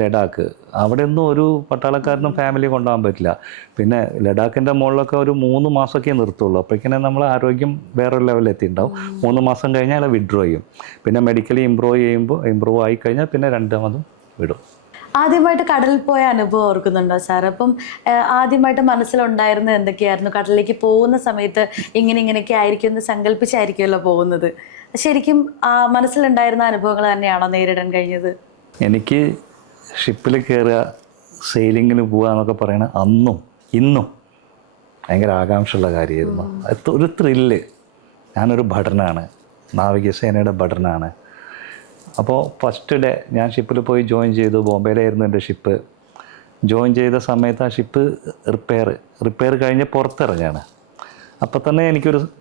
ലഡാക്ക്, അവിടെ ഒന്നും ഒരു പട്ടാളക്കാരനും ഫാമിലി കൊണ്ടുപോകാൻ പറ്റില്ല. പിന്നെ ലഡാക്കിൻ്റെ മുകളിലൊക്കെ ഒരു 3 മാസമൊക്കെ നിർത്തുള്ളൂ. അപ്പോഴേക്കിനെ നമ്മൾ ആരോഗ്യം വേറൊരു ലെവലിൽ എത്തിയിട്ടുണ്ടാവും. 3 മാസം കഴിഞ്ഞാൽ വിഡ്രോ ചെയ്യും. പിന്നെ മെഡിക്കലി ഇമ്പ്രൂവ് ആയി കഴിഞ്ഞാൽ പിന്നെ രണ്ടാമതും വിടും. ആദ്യമായിട്ട് കടലിൽ പോയ അനുഭവം ഓർക്കുന്നുണ്ടോ സാർ? അപ്പം ആദ്യമായിട്ട് മനസ്സിലുണ്ടായിരുന്നത് എന്തൊക്കെയായിരുന്നു? കടലിലേക്ക് പോകുന്ന സമയത്ത് ഇങ്ങനെയൊക്കെ ആയിരിക്കും എന്ന് സങ്കല്പിച്ചായിരിക്കുമല്ലോ പോകുന്നത്. ശരിക്കും മനസ്സിലുണ്ടായിരുന്ന അനുഭവങ്ങൾ തന്നെയാണോ നേരിടാൻ കഴിഞ്ഞത്? എനിക്ക് ഷിപ്പിൽ കയറുക, സെയിലിങ്ങിന് പോകുക എന്നൊക്കെ പറയണ അന്നും ഇന്നും ഭയങ്കര ആകാംക്ഷയുള്ള കാര്യമായിരുന്നു. ഒരു ത്രില്ല്. ഞാനൊരു ഭടനാണ്, നാവികസേനയുടെ ഭടനാണ്. അപ്പോൾ ഫസ്റ്റ് ഡേ ഞാൻ ഷിപ്പിൽ പോയി ജോയിൻ ചെയ്തു. ബോംബെയിലായിരുന്നു എൻ്റെ ഷിപ്പ്. ജോയിൻ ചെയ്ത സമയത്ത് ആ ഷിപ്പ് റിപ്പയർ കഴിഞ്ഞ് പുറത്തിറങ്ങുകയാണ്. അപ്പോൾ തന്നെ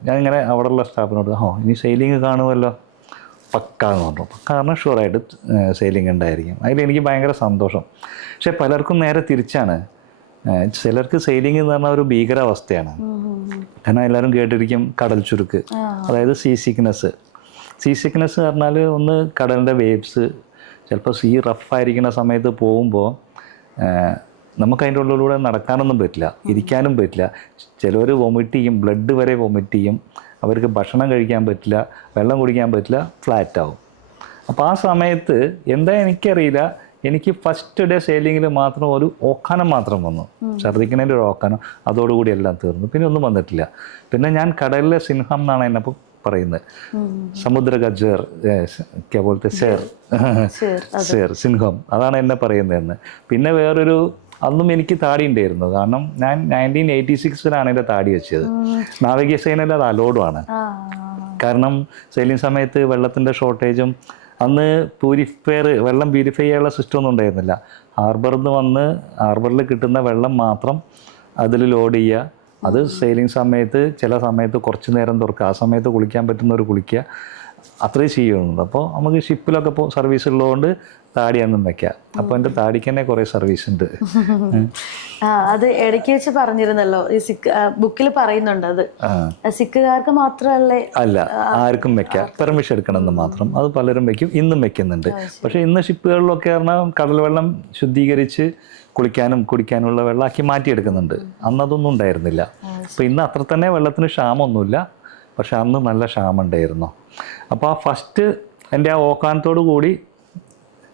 ഞാനിങ്ങനെ അവിടെയുള്ള സ്റ്റാഫിനോട് ഇനി സെയിലിംഗ് കാണുമല്ലോ, പക്കാന്ന് പറഞ്ഞു. കാരണം ഷുവറായിട്ട് സെയിലിംഗ് ഉണ്ടായിരിക്കും. അതിലെനിക്ക് ഭയങ്കര സന്തോഷം. പക്ഷേ പലർക്കും നേരെ തിരിച്ചാണ്. ചിലർക്ക് സെയിലിംഗ് എന്ന് പറഞ്ഞാൽ ഒരു ഭീകരാവസ്ഥയാണ്. കാരണം എല്ലാവരും കേട്ടിരിക്കും കടൽ ചുരുക്ക്, അതായത് സീ സിക്നെസ് പറഞ്ഞാൽ ഒന്ന് കടലിൻ്റെ വേവ്സ്, ചിലപ്പോൾ സീ റഫായിരിക്കുന്ന സമയത്ത് പോകുമ്പോൾ നമുക്കതിൻ്റെ ഉള്ളിലൂടെ നടക്കാനൊന്നും പറ്റില്ല, ഇരിക്കാനും പറ്റില്ല. ചിലവർ വൊമിറ്റ് ചെയ്യും, ബ്ലഡ് വരെ വൊമിറ്റ് ചെയ്യും. അവർക്ക് ഭക്ഷണം കഴിക്കാൻ പറ്റില്ല, വെള്ളം കുടിക്കാൻ പറ്റില്ല, ഫ്ലാറ്റ് ആവും. അപ്പോൾ ആ സമയത്ത് എന്താ എനിക്കറിയില്ല, എനിക്ക് ഫസ്റ്റ് ഡേ സെയിലിങ്ങിൽ മാത്രം ഒരു ഓക്കാനം മാത്രം വന്നു, ഛർദ്ദിക്കുന്നതിൻ്റെ ഒരു ഓക്കാനം. അതോടുകൂടി എല്ലാം തീർന്നു, പിന്നെ ഒന്നും വന്നിട്ടില്ല. പിന്നെ ഞാൻ കടലിലെ സിംഹം എന്നാണ് എന്നെ പറയുന്നത്. സമുദ്ര ഗജർ, പോലത്തെ ശേർ, സിംഹം, അതാണ് എന്നെ പറയുന്നതെന്ന്. പിന്നെ വേറൊരു, അന്നും എനിക്ക് താടി ഉണ്ടായിരുന്നു. കാരണം ഞാൻ 1986 എൻ്റെ താടി വെച്ചത്. നാവികസേനയിൽ അത് അലോഡുമാണ്. കാരണം സെയിലിംഗ് സമയത്ത് വെള്ളത്തിൻ്റെ ഷോർട്ടേജും, അന്ന് വെള്ളം പ്യൂരിഫൈ ചെയ്യാനുള്ള സിസ്റ്റം ഒന്നും ഉണ്ടായിരുന്നില്ല. ഹാർബറിൽ കിട്ടുന്ന വെള്ളം മാത്രം അതിൽ ലോഡ് ചെയ്യുക. അത് സെയിലിംഗ് സമയത്ത് ചില സമയത്ത് കുറച്ച് നേരം തുറക്കുക, ആ സമയത്ത് കുളിക്കാൻ പറ്റുന്നവർ കുളിക്കുക, അത്രയും ചെയ്യുന്നുണ്ട്. അപ്പോൾ നമുക്ക് ഷിപ്പിലൊക്കെ സർവീസ് ഉള്ളതുകൊണ്ട് താടിയൊന്നും വെക്കാം. അപ്പോൾ എൻ്റെ താടിക്ക് തന്നെ കുറേ സർവീസ് ഉണ്ട്. അത് ഇടയ്ക്ക് വെച്ച് പറഞ്ഞിരുന്നല്ലോ, ഈ ബുക്കിൽ പറയുന്നുണ്ട്. അത് സിഖുകാർക്ക് മാത്രമല്ലേ? അല്ല, ആർക്കും വെക്കാം, പെർമിഷൻ എടുക്കണമെന്ന് മാത്രം. അത് പലരും വെക്കും, ഇന്നും വെക്കുന്നുണ്ട്. പക്ഷേ ഇന്ന് ഷിപ്പുകളിലൊക്കെ പറഞ്ഞാൽ കടൽ വെള്ളം ശുദ്ധീകരിച്ച് കുളിക്കാനും കുടിക്കാനുള്ള വെള്ളമാക്കി മാറ്റിയെടുക്കുന്നുണ്ട്. അന്നതൊന്നും ഉണ്ടായിരുന്നില്ല. അപ്പോൾ ഇന്ന് അത്ര തന്നെ വെള്ളത്തിന് ക്ഷാമമൊന്നുമില്ല, പക്ഷെ അന്ന് നല്ല ക്ഷാമം ഉണ്ടായിരുന്നു. അപ്പോൾ ആ ഫസ്റ്റ് എൻ്റെ ആ ഓക്കാനത്തോടു കൂടി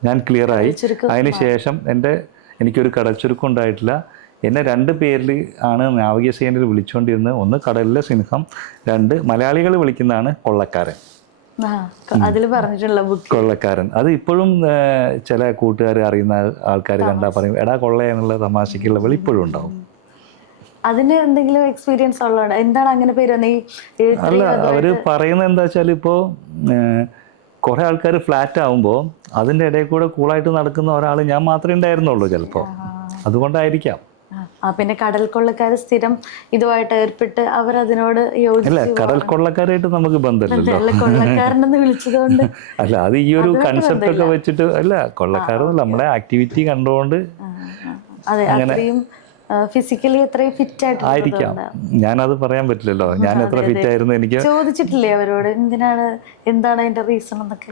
ഞാൻ ക്ലിയറായി. അതിന് ശേഷം എനിക്കൊരു കടൽച്ചുരുക്കം ഉണ്ടായിട്ടില്ല. എന്നെ 2 പേരിൽ ആണ് നാവികസേനയിൽ വിളിച്ചുകൊണ്ടിരുന്നത്. ഒന്ന് കടലിലെ സിംഹം, 2 മലയാളികൾ വിളിക്കുന്നതാണ് കൊള്ളക്കാരൻ. അതിൽ പറഞ്ഞിട്ടുള്ള കൊള്ളക്കാരൻ. അത് ഇപ്പോഴും ചില കൂട്ടുകാർ, അറിയുന്ന ആൾക്കാർ കണ്ടാൽ പറയും എടാ കൊള്ള എന്നുള്ള തമാശക്കുള്ള വിളി ഇപ്പോഴും ഉണ്ടാവും. അതിന് എന്തെങ്കിലും എക്സ്പീരിയൻസ് ഉള്ളതാണ്? എന്താണ് അങ്ങനെ പേര്? അല്ല, അവര് പറയുന്നത് എന്താ വെച്ചാൽ, ഇപ്പോൾ കുറെ ആൾക്കാർ ഫ്ലാറ്റ് ആവുമ്പോൾ അതിൻ്റെ ഇടയിൽ കൂടെ കൂളായിട്ട് നടക്കുന്ന ഒരാൾ ഞാൻ മാത്രമേ ഉണ്ടായിരുന്നുള്ളൂ ചിലപ്പോൾ. അതുകൊണ്ടായിരിക്കാം. പിന്നെ കടൽ കൊള്ളക്കാർ സ്ഥിരം ഇതുമായിട്ട് ഏർപ്പെട്ട് അവരതിനോട് അല്ല, കടൽ കൊള്ളക്കാരായിട്ട് നമുക്ക് ബന്ധമില്ലല്ലോ. കൊള്ളക്കാരനെന്ന് വിളിച്ചതുകൊണ്ട് അല്ല, അത് ഈ ഒരു കൺസെപ്റ്റ് ഒക്കെ വെച്ചിട്ട് അല്ല, കൊള്ളക്കാരെന്നല്ല, നമ്മുടെ ആക്ടിവിറ്റി കണ്ടുകൊണ്ട് ഫിസിക്കലി എത്രയും ഫിറ്റ് ആയിരിക്കാം. ഞാനത് പറയാൻ പറ്റില്ലല്ലോ, ഞാൻ എത്ര ഫിറ്റ് ആയിരുന്നു. എനിക്ക് ചോദിച്ചിട്ടില്ലേ അവരോട് എന്താണ് അതിന്റെ റീസൺ എന്നൊക്കെ?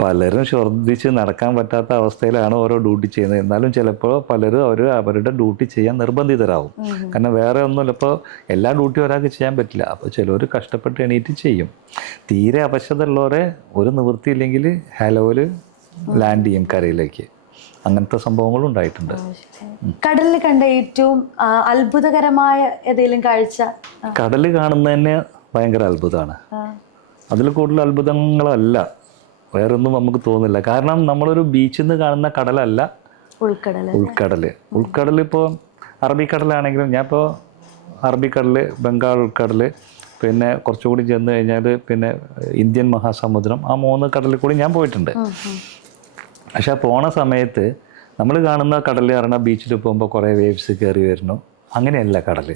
പലരും ശ്രദ്ധിച്ച് നടക്കാൻ പറ്റാത്ത അവസ്ഥയിലാണ് ഓരോ ഡ്യൂട്ടി ചെയ്യുന്നത്. എന്നാലും ചിലപ്പോൾ പലരും അവരുടെ ഡ്യൂട്ടി ചെയ്യാൻ നിർബന്ധിതരാകും. കാരണം വേറെ ഒന്നുമില്ല, ഇപ്പോൾ എല്ലാ ഡ്യൂട്ടിയും ഒരാൾക്ക് ചെയ്യാൻ പറ്റില്ല. അപ്പോൾ ചിലർ കഷ്ടപ്പെട്ട് എണീറ്റ് ചെയ്യും. തീരെ അവശത ഉള്ളവരെ ഒരു നിവൃത്തിയില്ലെങ്കിൽ ഹലോയിൽ ലാൻഡ് ചെയ്യും കരയിലേക്ക്. അങ്ങനത്തെ സംഭവങ്ങളും ഉണ്ടായിട്ടുണ്ട്. കടലിൽ കണ്ട ഏറ്റവും അത്ഭുതകരമായ ഏതെങ്കിലും കാഴ്ച? കടൽ കാണുന്നത് തന്നെ ഭയങ്കര അത്ഭുതമാണ്. അതിൽ കൂടുതൽ അത്ഭുതങ്ങളല്ല, വേറൊന്നും നമുക്ക് തോന്നില്ല. കാരണം നമ്മളൊരു ബീച്ചിൽ നിന്ന് കാണുന്ന കടലല്ല ഉൾക്കടൽ. ഇപ്പോൾ അറബിക്കടലാണെങ്കിലും, ഞാൻ ഇപ്പോൾ അറബിക്കടൽ, ബംഗാൾ ഉൾക്കടൽ, പിന്നെ കുറച്ചുകൂടി ചെന്ന് കഴിഞ്ഞാൽ പിന്നെ ഇന്ത്യൻ മഹാസമുദ്രം, ആ 3 കടലിൽ കൂടി ഞാൻ പോയിട്ടുണ്ട്. പക്ഷെ പോണ സമയത്ത് നമ്മൾ കാണുന്ന കടലിൽ ഇറങ്ങുന്ന ബീച്ചിൽ പോകുമ്പോൾ കുറേ വേവ്സ് കയറി വരുന്നു. അങ്ങനെയല്ല കടൽ.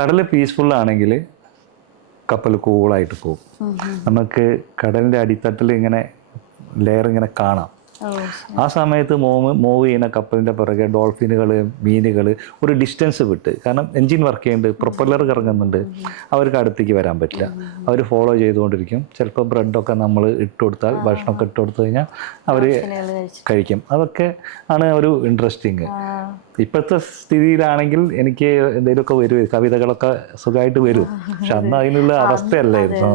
കടൽ പീസ്ഫുൾ ആണെങ്കിൽ കപ്പൽ കൂളായിട്ട് പോകും. നമുക്ക് കടലിൻ്റെ അടിത്തട്ടിൽ ഇങ്ങനെ ലെയർ ഇങ്ങനെ കാണാം. ആ സമയത്ത് മൂവ് ചെയ്യുന്ന കപ്പലിൻ്റെ പിറകെ ഡോൾഫിനുകൾ, മീനുകൾ ഒരു ഡിസ്റ്റൻസ് വിട്ട്, കാരണം എൻജിൻ വർക്ക് ചെയ്യുന്നുണ്ട്, പ്രൊപ്പല്ലർ കറങ്ങുന്നുണ്ട്, അവർക്ക് അടുത്തേക്ക് വരാൻ പറ്റില്ല. അവർ ഫോളോ ചെയ്തുകൊണ്ടിരിക്കും. ചിലപ്പോൾ ബ്രെഡൊക്കെ നമ്മൾ ഇട്ട് കൊടുത്താൽ, ഭക്ഷണമൊക്കെ ഇട്ട് കൊടുത്തു കഴിഞ്ഞാൽ അവർ കഴിക്കും. അതൊക്കെ ആണ് ഒരു ഇൻട്രസ്റ്റിങ്. ഇപ്പോഴത്തെ സ്ഥിതിയിലാണെങ്കിൽ എനിക്ക് എന്തെങ്കിലുമൊക്കെ വരും, കവിതകളൊക്കെ സുഖമായിട്ട് വരും. പക്ഷെ അന്ന് അതിനുള്ള അവസ്ഥയല്ലായിരുന്നു.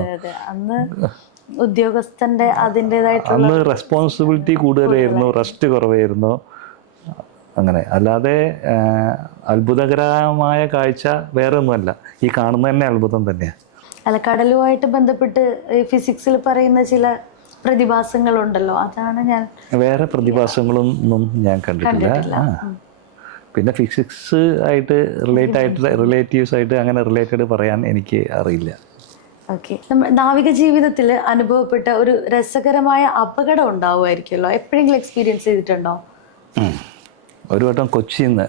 ഉദ്യോഗസ്ഥന്റെ അതിൻ്റെതായിട്ടുള്ള അന്ന് റെസ്പോൺസിബിലിറ്റി കൂടുതലായിരുന്നു, റെസ്റ്റ് കുറവായിരുന്നു. അങ്ങനെ അല്ലാതെ അത്ഭുതകരമായ കാഴ്ച വേറെ ഒന്നുമല്ല, ഈ കാണുന്ന തന്നെ അത്ഭുതം തന്നെയാണ്. അല്ല, കടലുമായിട്ട് ബന്ധപ്പെട്ട് ഫിസിക്സിൽ പറയുന്ന ചില പ്രതിഭാസങ്ങളുണ്ടല്ലോ, അതാണ് ഞാൻ വേറെ പ്രതിഭാസങ്ങളൊന്നും ഞാൻ കണ്ടിട്ടില്ല. പിന്നെ ഫിസിക്സ് ആയിട്ട് റിലേറ്റീവ്സ് ആയിട്ട് അങ്ങനെ റിലേറ്റഡ് പറയാൻ എനിക്ക് അറിയില്ല. ഓക്കെ. നാവിക ജീവിതത്തിൽ അനുഭവപ്പെട്ട ഒരു രസകരമായ അപകടം ഉണ്ടാവുമായിരിക്കുമല്ലോ, എപ്പോഴെങ്കിലും എക്സ്പീരിയൻസ് ചെയ്തിട്ടുണ്ടോ? ഒരു വട്ടം കൊച്ചിയിൽ നിന്ന്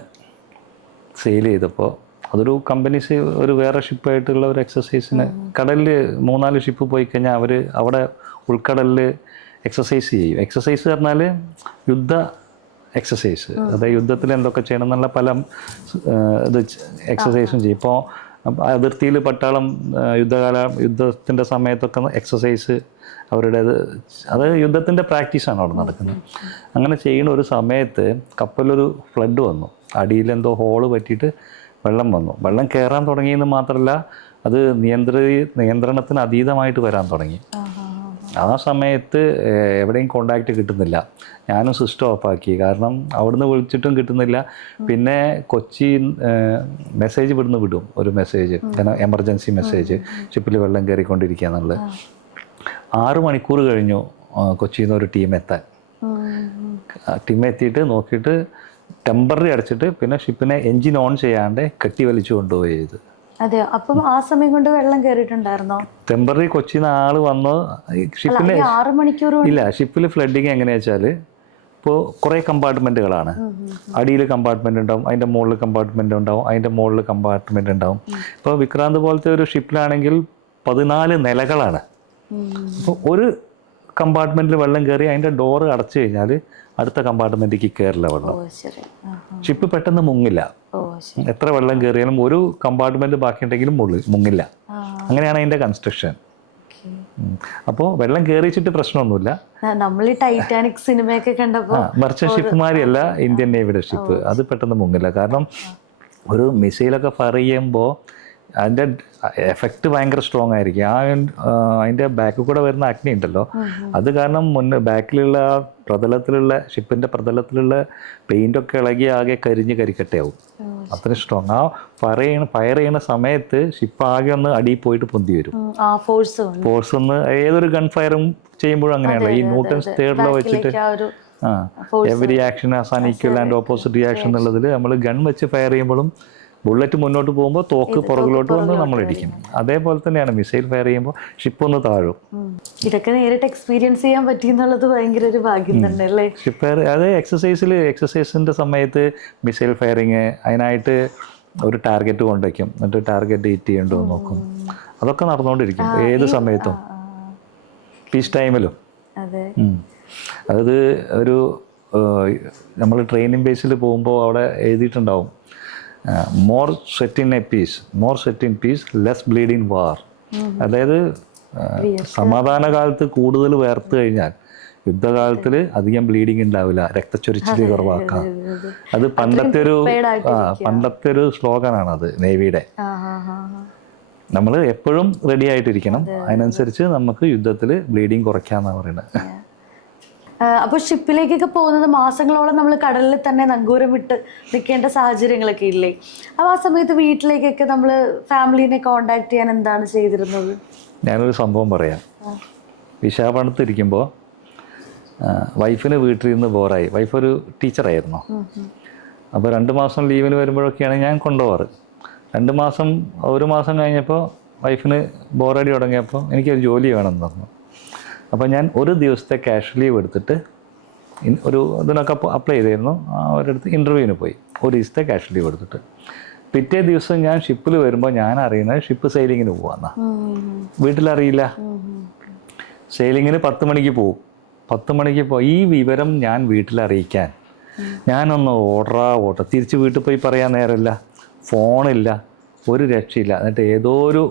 സെയിൽ ചെയ്തപ്പോൾ, അതൊരു കമ്പനീസ് ഒരു വേറെ ഷിപ്പായിട്ടുള്ള ഒരു എക്സസൈസിന് കടലിൽ 3-4 ഷിപ്പ് പോയി കഴിഞ്ഞാൽ അവർ അവിടെ ഉൾക്കടലിൽ എക്സസൈസ് ചെയ്യും. എക്സസൈസ് പറഞ്ഞാൽ യുദ്ധ എക്സസൈസ്, അതായത് യുദ്ധത്തിൽ എന്തൊക്കെ ചെയ്യണം എന്നുള്ള പല ഇത് എക്സസൈസും ചെയ്യും. ഇപ്പോൾ അതിർത്തിയിൽ പട്ടാളം യുദ്ധത്തിൻ്റെ സമയത്തൊക്കെ എക്സസൈസ് അവരുടേത്, അത് യുദ്ധത്തിൻ്റെ പ്രാക്ടീസാണ് അവിടെ നടക്കുന്നത്. അങ്ങനെ ചെയ്യുന്ന ഒരു സമയത്ത് കപ്പലൊരു ഫ്ലഡ് വന്നു. അടിയിലെന്തോ ഹോള് പറ്റിയിട്ട് വെള്ളം വന്നു. വെള്ളം കയറാൻ തുടങ്ങിയെന്ന് മാത്രമല്ല, അത് നിയന്ത്രണത്തിന് അതീതമായിട്ട് വരാൻ തുടങ്ങി. ആ സമയത്ത് എവിടെയും കോണ്ടാക്റ്റ് കിട്ടുന്നില്ല. ഞാനും സിസ്റ്റം ഓഫാക്കി, കാരണം അവിടുന്ന് വിളിച്ചിട്ടും കിട്ടുന്നില്ല. പിന്നെ കൊച്ചി മെസ്സേജ് ഇവിടുന്ന് വിടും, ഒരു മെസ്സേജ്, എമർജൻസി മെസ്സേജ്, ഷിപ്പിൽ വെള്ളം കയറിക്കൊണ്ടിരിക്കുക എന്നുള്ളത്. 6 മണിക്കൂർ കഴിഞ്ഞു കൊച്ചിയിൽ നിന്ന് ഒരു ടീം എത്തിയിട്ട് നോക്കിയിട്ട് ടെമ്പററി അടച്ചിട്ട് പിന്നെ ഷിപ്പിനെ എൻജിൻ ഓൺ ചെയ്യാണ്ട് കെട്ടി വലിച്ചു കൊണ്ടുപോയി ചെയ്ത്. അതെ. അപ്പം ആ സമയം കൊണ്ട് വെള്ളം കയറിയിട്ടുണ്ടായിരുന്നോ? ടെമ്പററി കൊച്ചിയിൽ നിന്ന് ആള് വന്നു. ഷിപ്പിന് 6 മണിക്കൂർ ഇല്ല. ഷിപ്പിൽ ഫ്ലഡിങ് എങ്ങനെയാ വെച്ചാൽ, ഇപ്പോൾ കുറേ കമ്പാർട്ട്മെൻറ്റുകളാണ്. അടിയിൽ കമ്പാർട്ട്മെൻറ്റ് ഉണ്ടാവും, അതിൻ്റെ മുകളിൽ കമ്പാർട്ട്മെൻറ്റ് ഉണ്ടാവും, അതിൻ്റെ മുകളിൽ കമ്പാർട്ട്മെൻറ്റ് ഉണ്ടാവും. ഇപ്പോൾ വിക്രാന്ത് പോലത്തെ ഒരു ഷിപ്പിലാണെങ്കിൽ 14 നിലകളാണ്. അപ്പോൾ ഒരു കമ്പാർട്ട്മെൻറ്റിൽ വെള്ളം കയറി അതിൻ്റെ ഡോറ് അടച്ചു കഴിഞ്ഞാൽ അടുത്ത കമ്പാർട്ട്മെൻറ്റിലേക്ക് കയറില്ല വെള്ളം. ഷിപ്പ് പെട്ടെന്ന് മുങ്ങില്ല. എത്ര വെള്ളം കയറിയാലും ഒരു കമ്പാർട്ട്മെൻറ്റ് ബാക്കിയുണ്ടെങ്കിലും മുങ്ങില്ല. അങ്ങനെയാണ് അതിൻ്റെ കൺസ്ട്രക്ഷൻ. അപ്പോൾ വെള്ളം കയറിച്ചിട്ട് പ്രശ്നമൊന്നുമില്ല. നമ്മൾ ടൈറ്റാനിക് സിനിമയൊക്കെ കണ്ടപ്പോൾ മർച്ചന്റ് ഷിപ്പുമാരിയല്ല ഇന്ത്യൻ നേവിയുടെ ഷിപ്പ്, അത് പെട്ടെന്ന് മുങ്ങില്ല. കാരണം ഒരു മിസൈലൊക്കെ ഫയർ ചെയ്യുമ്പോൾ അതിൻ്റെ എഫക്റ്റ് ഭയങ്കര സ്ട്രോങ് ആയിരിക്കും. അതിൻ്റെ ബാക്കിൽ കൂടെ വരുന്ന അഗ്നി ഉണ്ടല്ലോ, അത് കാരണം ബാക്കിലുള്ള പ്രതലത്തിലുള്ള ഷിപ്പിൻ്റെ പ്രതലത്തിലുള്ള പെയിൻ്റൊക്കെ ഇളകി ആകെ കരിക്കട്ടയാവും. അത്രയും സ്ട്രോങ്. ആ ഫയർ ചെയ്യുന്ന സമയത്ത് ഷിപ്പ് ആകെ ഒന്ന് അടിയിൽ പോയിട്ട് പൊന്തി വരും. ഫോഴ്സ് ഒന്ന് ഏതൊരു ഗൺ ഫയറും ചെയ്യുമ്പോഴും അങ്ങനെയാണല്ലോ. ഈ ന്യൂട്ടൺസ് തേർഡ് ലോ വെച്ചിട്ട് every action has an equal and opposite reaction എന്നുള്ളതിൽ നമ്മൾ ഗൺ വെച്ച് ഫയർ ചെയ്യുമ്പോഴും ബുള്ളറ്റ് മുന്നോട്ട് പോകുമ്പോൾ തോക്ക് പുറകിലോട്ട് വന്ന് നമ്മൾ ഇടിക്കും. അതേപോലെ തന്നെയാണ് മിസൈൽ ഫയർ ചെയ്യുമ്പോൾ ഷിപ്പ് ഒന്ന് താഴും. ഇതൊക്കെ നേരിട്ട് എക്സ്പീരിയൻസ് ചെയ്യാൻ പറ്റിയെന്നുള്ളത് ഭയങ്കര ഒരു ഭാഗ്യം തന്നെ അല്ലേ? ഷിപ്പ് ഫയർ അത് എക്സസൈസിൻ്റെ സമയത്ത് മിസൈൽ ഫയറിങ്, അതിനായിട്ട് ഒരു ടാർഗറ്റ് കൊണ്ടുവയ്ക്കും, എന്നിട്ട് ടാർഗറ്റ് ഹിറ്റ് ചെയ്യണ്ടോ നോക്കും. അതൊക്കെ നടന്നുകൊണ്ടിരിക്കും ഏത് സമയത്തും, പീസ് ടൈമിലും. അത് ഒരു നമ്മൾ ട്രെയിനിങ് ബേസിൽ പോകുമ്പോൾ അവിടെ എഴുതിയിട്ടുണ്ടാവും, more sweat in peace less bleed in war. അതായത് സമാധാന കാലത്ത് കൂടുതൽ വേർത്ത് കഴിഞ്ഞാൽ യുദ്ധകാലത്തിൽ അധികം ബ്ലീഡിങ് ഉണ്ടാവില്ല, രക്തച്ചൊരിച്ചിൽ കുറവാക്കാം. അത് പണ്ടത്തെ ഒരു സ്ലോഗനാണ് അത് നേവിയുടെ. നമ്മൾ എപ്പോഴും റെഡി ആയിട്ടിരിക്കണം, അതിനനുസരിച്ച് നമുക്ക് യുദ്ധത്തിൽ ബ്ലീഡിങ് കുറയ്ക്കാന്നാണ് പറയുന്നത്. അപ്പോൾ ഷിപ്പിലേക്കൊക്കെ പോകുന്നത് മാസങ്ങളോളം നമ്മൾ കടലിൽ തന്നെ നങ്കൂരം വിട്ട് നിൽക്കേണ്ട സാഹചര്യങ്ങളൊക്കെ ഇല്ലേ? അപ്പോൾ ആ സമയത്ത് വീട്ടിലേക്കൊക്കെ നമ്മൾ ഫാമിലീനെ കോണ്ടാക്ട് ചെയ്യാൻ എന്താണ് ചെയ്തിരുന്നത്? ഞാനൊരു സംഭവം പറയാം. വിശാഖപട്ടണത്തിരിക്കുമ്പോൾ വൈഫിന് വീട്ടിലിരുന്ന് ബോറായി. വൈഫ് ഒരു ടീച്ചറായിരുന്നു. അപ്പോൾ 2 മാസം ലീവിന് വരുമ്പോഴൊക്കെയാണ് ഞാൻ കൊണ്ടുപോകാറ്. 1 മാസം കഴിഞ്ഞപ്പോൾ വൈഫിന് ബോറടി തുടങ്ങിയപ്പോൾ എനിക്കൊരു ജോലി വേണമെന്ന് പറഞ്ഞു. അപ്പോൾ ഞാൻ ഒരു ദിവസത്തെ ക്യാഷ് ലീവ് എടുത്തിട്ട് ഒരു ഇതിനൊക്കെ അപ്ലൈ ചെയ്തിരുന്നു. അവരടുത്ത് ഇൻ്റർവ്യൂവിന് പോയി. ഒരു ദിവസത്തെ ക്യാഷ് ലീവ് എടുത്തിട്ട് പിറ്റേ ദിവസം ഞാൻ ഷിപ്പിൽ വരുമ്പോൾ ഞാൻ അറിയുന്നത് ഷിപ്പ് സെയിലിങ്ങിന് പോവാന്നാ. വീട്ടിലറിയില്ല. സെയിലിങ്ങിന് 10 മണിക്ക് പോവും. 10 മണിക്ക് പോയി ഈ വിവരം ഞാൻ വീട്ടിലറിയിക്കാൻ ഞാനൊന്ന് ഓട്ട തിരിച്ച് വീട്ടിൽ പോയി പറയാൻ നേരമില്ല, ഫോണില്ല, ഒരു രക്ഷയില്ല. എന്നിട്ട് ഏതോ ഒരു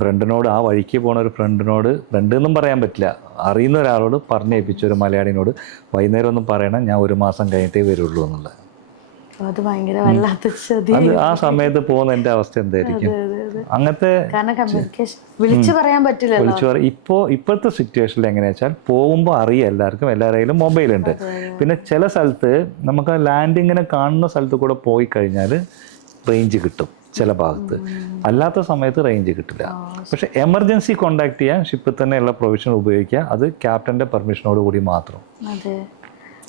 ഫ്രണ്ടിനോട്, ആ വഴിക്ക് പോണ ഒരു ഫ്രണ്ട് എന്നും പറയാൻ പറ്റില്ല, അറിയുന്ന ഒരാളോട് പറഞ്ഞേൽപ്പിച്ച ഒരു മലയാളിനോട് വൈകുന്നേരം ഒന്നും പറയണം, ഞാൻ 1 മാസം കഴിഞ്ഞിട്ടേ വരുള്ളൂ എന്നുള്ളത്. അത് ഭയങ്കര വല്ലാത്ത അത് ആ സമയത്ത് പോകുന്ന എൻ്റെ അവസ്ഥ എന്തായിരിക്കും? അങ്ങനത്തെ വിളിച്ചു പറയാൻ പറ്റില്ല. ഇപ്പോഴത്തെ സിറ്റുവേഷനിൽ എങ്ങനെയാ വെച്ചാൽ പോകുമ്പോൾ അറിയാം എല്ലാവർക്കും, എല്ലാവരുടെയും മൊബൈലുണ്ട്. പിന്നെ ചില സ്ഥലത്ത് നമുക്ക് ലാൻഡിങ്ങിനെ കാണുന്ന സ്ഥലത്ത് കൂടെ പോയി കഴിഞ്ഞാൽ റേഞ്ച് കിട്ടും ചില ഭാഗത്ത്, അല്ലാത്ത സമയത്ത് റേഞ്ച് കിട്ടില്ല. പക്ഷെ എമർജൻസി കോണ്ടാക്ട് ചെയ്യാൻ ഷിപ്പിൽ തന്നെയുള്ള പ്രൊവിഷൻ ഉപയോഗിക്കുക, അത് ക്യാപ്റ്റന്റെ പെർമിഷനോട് കൂടി മാത്രം.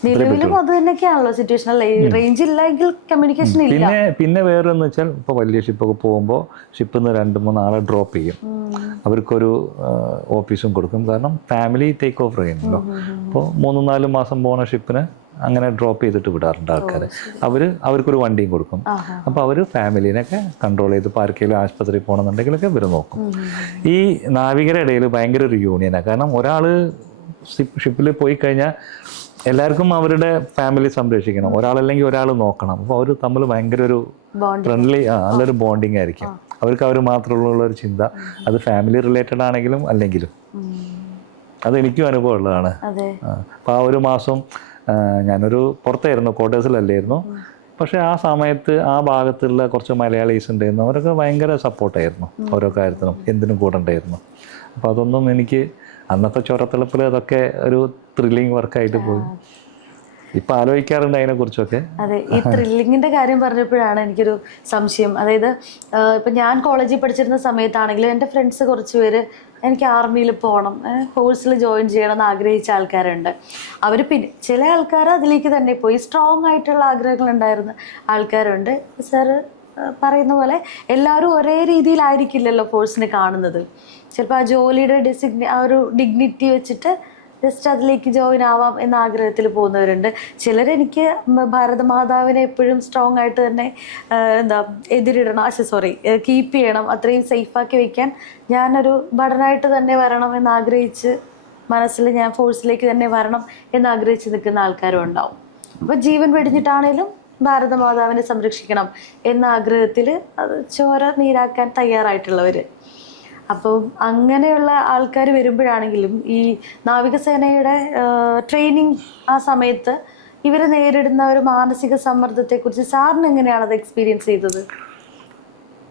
നിലവിലും അത് തന്നെയൊക്കെയാണല്ലോ സിറ്റുവേഷൻ അല്ലേ? റേഞ്ച് ഇല്ലെങ്കിൽ കമ്മ്യൂണിക്കേഷൻ ഇല്ല. പിന്നെ വേറെന്ന് വെച്ചാൽ ഇപ്പോൾ വലിയ ഷിപ്പൊക്കെ പോകുമ്പോൾ ഷിപ്പിൽ നിന്ന് 2-3 ആളെ ഡ്രോപ്പ് ചെയ്യും. അവർക്കൊരു ഓഫീസും കൊടുക്കും. കാരണം ഫാമിലി ടേക്ക് ഓവർ ചെയ്യുന്നല്ലോ. അപ്പോൾ 3-4 മാസം പോകുന്ന ഷിപ്പിന് അങ്ങനെ ഡ്രോപ്പ് ചെയ്തിട്ട് വിടാറുണ്ട് ആൾക്കാർ. അവർക്കൊരു വണ്ടിയും കൊടുക്കും. അപ്പോൾ അവർ ഫാമിലീനൊക്കെ കൺട്രോൾ ചെയ്ത് പാർക്കെങ്കിലും ആശുപത്രിയിൽ പോകണമെന്നുണ്ടെങ്കിലൊക്കെ ഇവർ നോക്കും. ഈ നാവികരുടെ ഇടയിൽ ഭയങ്കര ഒരു യൂണിയനാണ്. കാരണം ഒരാൾ ഷിപ്പിൽ പോയി കഴിഞ്ഞാൽ എല്ലാവർക്കും അവരുടെ ഫാമിലി സംരക്ഷിക്കണം, ഒരാളല്ലെങ്കിൽ ഒരാൾ നോക്കണം. അപ്പോൾ അവർ തമ്മിൽ ഭയങ്കര ഒരു ഫ്രണ്ട്ലി നല്ലൊരു ബോണ്ടിങ് ആയിരിക്കും. അവർ മാത്രമുള്ള ഒരു ചിന്ത, അത് ഫാമിലി റിലേറ്റഡ് ആണെങ്കിലും അല്ലെങ്കിലും. അത് എനിക്കും അനുഭവം ഉള്ളതാണ്. അപ്പോൾ ആ 1 മാസം ഞാനൊരു പുറത്തായിരുന്നു, ക്വാർട്ടേഴ്സിലല്ലായിരുന്നു. പക്ഷേ ആ സമയത്ത് ആ ഭാഗത്തുള്ള കുറച്ച് മലയാളീസ് ഉണ്ടായിരുന്നു. അവരൊക്കെ ഭയങ്കര സപ്പോർട്ടായിരുന്നു, ഓരോ കാര്യത്തിനും എന്തിനും കൂടെ ഉണ്ടായിരുന്നു. അപ്പോൾ അതൊന്നും എനിക്ക് അന്നത്തെ ചൊരത്തിളപ്പിൽ അതൊക്കെ ഒരു ത്രില്ലിങ് വർക്കായിട്ട് പോയി. ഇപ്പം ആലോചിക്കാറുണ്ട് അതിനെക്കുറിച്ചൊക്കെ. അതെ, ഈ ത്രില്ലിങ്ങിൻ്റെ കാര്യം പറഞ്ഞപ്പോഴാണ് എനിക്കൊരു സംശയം. അതായത് ഇപ്പം ഞാൻ കോളേജിൽ പഠിച്ചിരുന്ന സമയത്താണെങ്കിലും എൻ്റെ ഫ്രണ്ട്സ് കുറച്ച് പേര് എനിക്ക് ആർമിയിൽ പോകണം, ഫോഴ്സിൽ ജോയിൻ ചെയ്യണം എന്ന് ആഗ്രഹിച്ച ആൾക്കാരുണ്ട്. അവർ പിന്നെ ചില ആൾക്കാർ അതിലേക്ക് തന്നെ പോയി സ്ട്രോങ് ആയിട്ടുള്ള ആഗ്രഹങ്ങളുണ്ടായിരുന്ന ആൾക്കാരുണ്ട്. സാറ് പറയുന്ന പോലെ എല്ലാവരും ഒരേ രീതിയിലായിരിക്കില്ലല്ലോ ഫോഴ്സിനെ കാണുന്നത്. ചിലപ്പോൾ ആ ജോലിയുടെ ആ ഒരു ഡിഗ്നിറ്റി വെച്ചിട്ട് ജസ്റ്റ് അതിലേക്ക് ജോയിൻ ആവാം എന്ന ആഗ്രഹത്തിൽ പോകുന്നവരുണ്ട്. ചിലരെനിക്ക് ഭാരതമാതാവിനെ എപ്പോഴും സ്ട്രോങ് ആയിട്ട് തന്നെ കീപ്പ് ചെയ്യണം, അത്രയും സേഫാക്കി വയ്ക്കാൻ ഞാനൊരു ഭടനായിട്ട് തന്നെ വരണം എന്നാഗ്രഹിച്ച് മനസ്സിൽ ഞാൻ ഫോഴ്സിലേക്ക് തന്നെ വരണം എന്നാഗ്രഹിച്ച് നിൽക്കുന്ന ആൾക്കാരും ഉണ്ടാവും. അപ്പോൾ ജീവൻ വെടിഞ്ഞിട്ടാണേലും ഭാരതമാതാവിനെ സംരക്ഷിക്കണം എന്ന ആഗ്രഹത്തിൽ അത് ചോര നീരാക്കാൻ തയ്യാറായിട്ടുള്ളവർ. അപ്പോൾ അങ്ങനെയുള്ള ആൾക്കാർ വരുമ്പോഴാണെങ്കിലും ഈ നാവികസേനയുടെ ട്രെയിനിങ് ആ സമയത്ത് ഇവർ നേരിടുന്ന ഒരു മാനസിക സമ്മർദ്ദത്തെക്കുറിച്ച് സാറിന് എങ്ങനെയാണ് അത് എക്സ്പീരിയൻസ് ചെയ്തത്?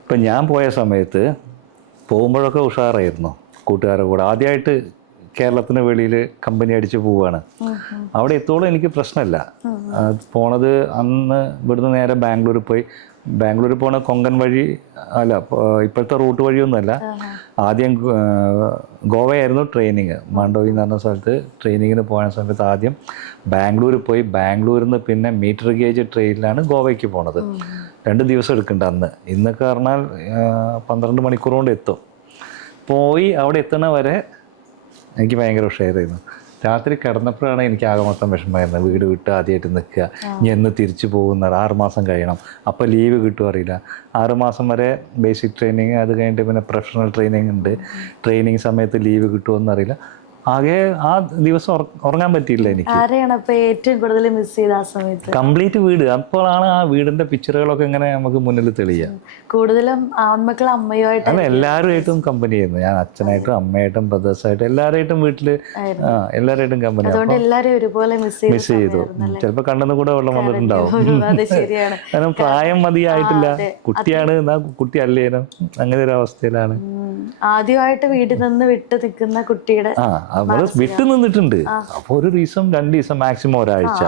ഇപ്പം ഞാൻ പോയ സമയത്ത് പോകുമ്പോഴൊക്കെ ഉഷാറായിരുന്നു കൂട്ടുകാരുടെ കൂടെ. ആദ്യമായിട്ട് കേരളത്തിന് വെളിയിൽ കമ്പനി അടിച്ച് പോവുകയാണ്. അവിടെ എത്തോളം എനിക്ക് പ്രശ്നമില്ല. പോണത് അന്ന് ഇവിടുന്ന് നേരെ ബാംഗ്ലൂർ പോണ കൊങ്കൺ വഴി അല്ല, ഇപ്പോഴത്തെ റൂട്ട് വഴിയൊന്നുമല്ല. ആദ്യം ഗോവയായിരുന്നു ട്രെയിനിങ്. മാണ്ടോവി എന്ന് പറഞ്ഞ സ്ഥലത്ത് ട്രെയിനിങ്ങിന് പോയ സമയത്ത് ആദ്യം ബാംഗ്ലൂർ പോയി, ബാംഗ്ലൂരിൽ നിന്ന് പിന്നെ മീറ്റർ ഗേജ് ട്രെയിനിലാണ് ഗോവയ്ക്ക് പോണത്. 2 ദിവസം എടുക്കുന്നുണ്ട് അന്ന്. ഇന്നൊക്കെ പറഞ്ഞാൽ 12 മണിക്കൂർ കൊണ്ട് എത്തും. പോയി അവിടെ എത്തണ വരെ എനിക്ക് ഭയങ്കര ഉഷാറായിരുന്നു. രാത്രി കിടന്നപ്പോഴാണ് എനിക്ക് ആകെ മൊത്തം വിഷമമായിരുന്നത്. വീട് വിട്ട് ആദ്യമായിട്ട് നിൽക്കുക, ഇനി എന്ന് തിരിച്ചു പോകുന്നത്, 6 മാസം കഴിയണം, അപ്പോൾ ലീവ് കിട്ടുമോ അറിയില്ല. 6 മാസം വരെ ബേസിക് ട്രെയിനിങ്, അത് കഴിഞ്ഞിട്ട് പിന്നെ പ്രൊഫഷണൽ ട്രെയിനിങ് ഉണ്ട്. ട്രെയിനിങ് സമയത്ത് ലീവ് കിട്ടുമോ എന്നറിയില്ല. ആകെ ആ ദിവസം ഉറങ്ങാൻ പറ്റിയില്ല എനിക്ക്. ആരെയാണ് അപ്പോൾ ഏറ്റവും കൂടുതൽ മിസ് ചെയ്ത ആ സമയത്ത്? കംപ്ലീറ്റ് വീട്. അപ്പോഴാണ് ആ വീടിന്റെ പിക്ചറുകളൊക്കെ ഇങ്ങനെ നമുക്ക് മുന്നിൽ തെളിയുക. കൂടുതലും ആൺമക്കളും അമ്മയുമായിട്ട് അല്ല, എല്ലാവരുമായിട്ടും കമ്പനി ചെയ്യുന്നു. ഞാൻ അച്ഛനായിട്ടും അമ്മയായിട്ടും ബ്രദേഴ്സായിട്ടും എല്ലാവരായിട്ടും വീട്ടില് എല്ലാവരായിട്ടും കമ്പനി. അതുകൊണ്ട് എല്ലാവരും ഒരുപോലെ മിസ് ചെയ്തു. ചിലപ്പോൾ കണ്ണെന്ന് കൂടെ വെള്ളം വന്നിട്ടുണ്ടാവും. കാരണം പ്രായം മതിയായിട്ടില്ല, കുട്ടിയാണ്, എന്നാ കുട്ടി അല്ലേനോ, അങ്ങനെ ഒരു അവസ്ഥയിലാണ്. ആദ്യമായിട്ട് വീട്ടിൽ നിന്ന് വിട്ടു നിൽക്കുന്ന കുട്ടിയുടെ വിട്ടു നിന്നിട്ടുണ്ട്. അപ്പൊ ഒരു ദിവസം 2 ദിവസം മാക്സിമം ഒരാഴ്ച.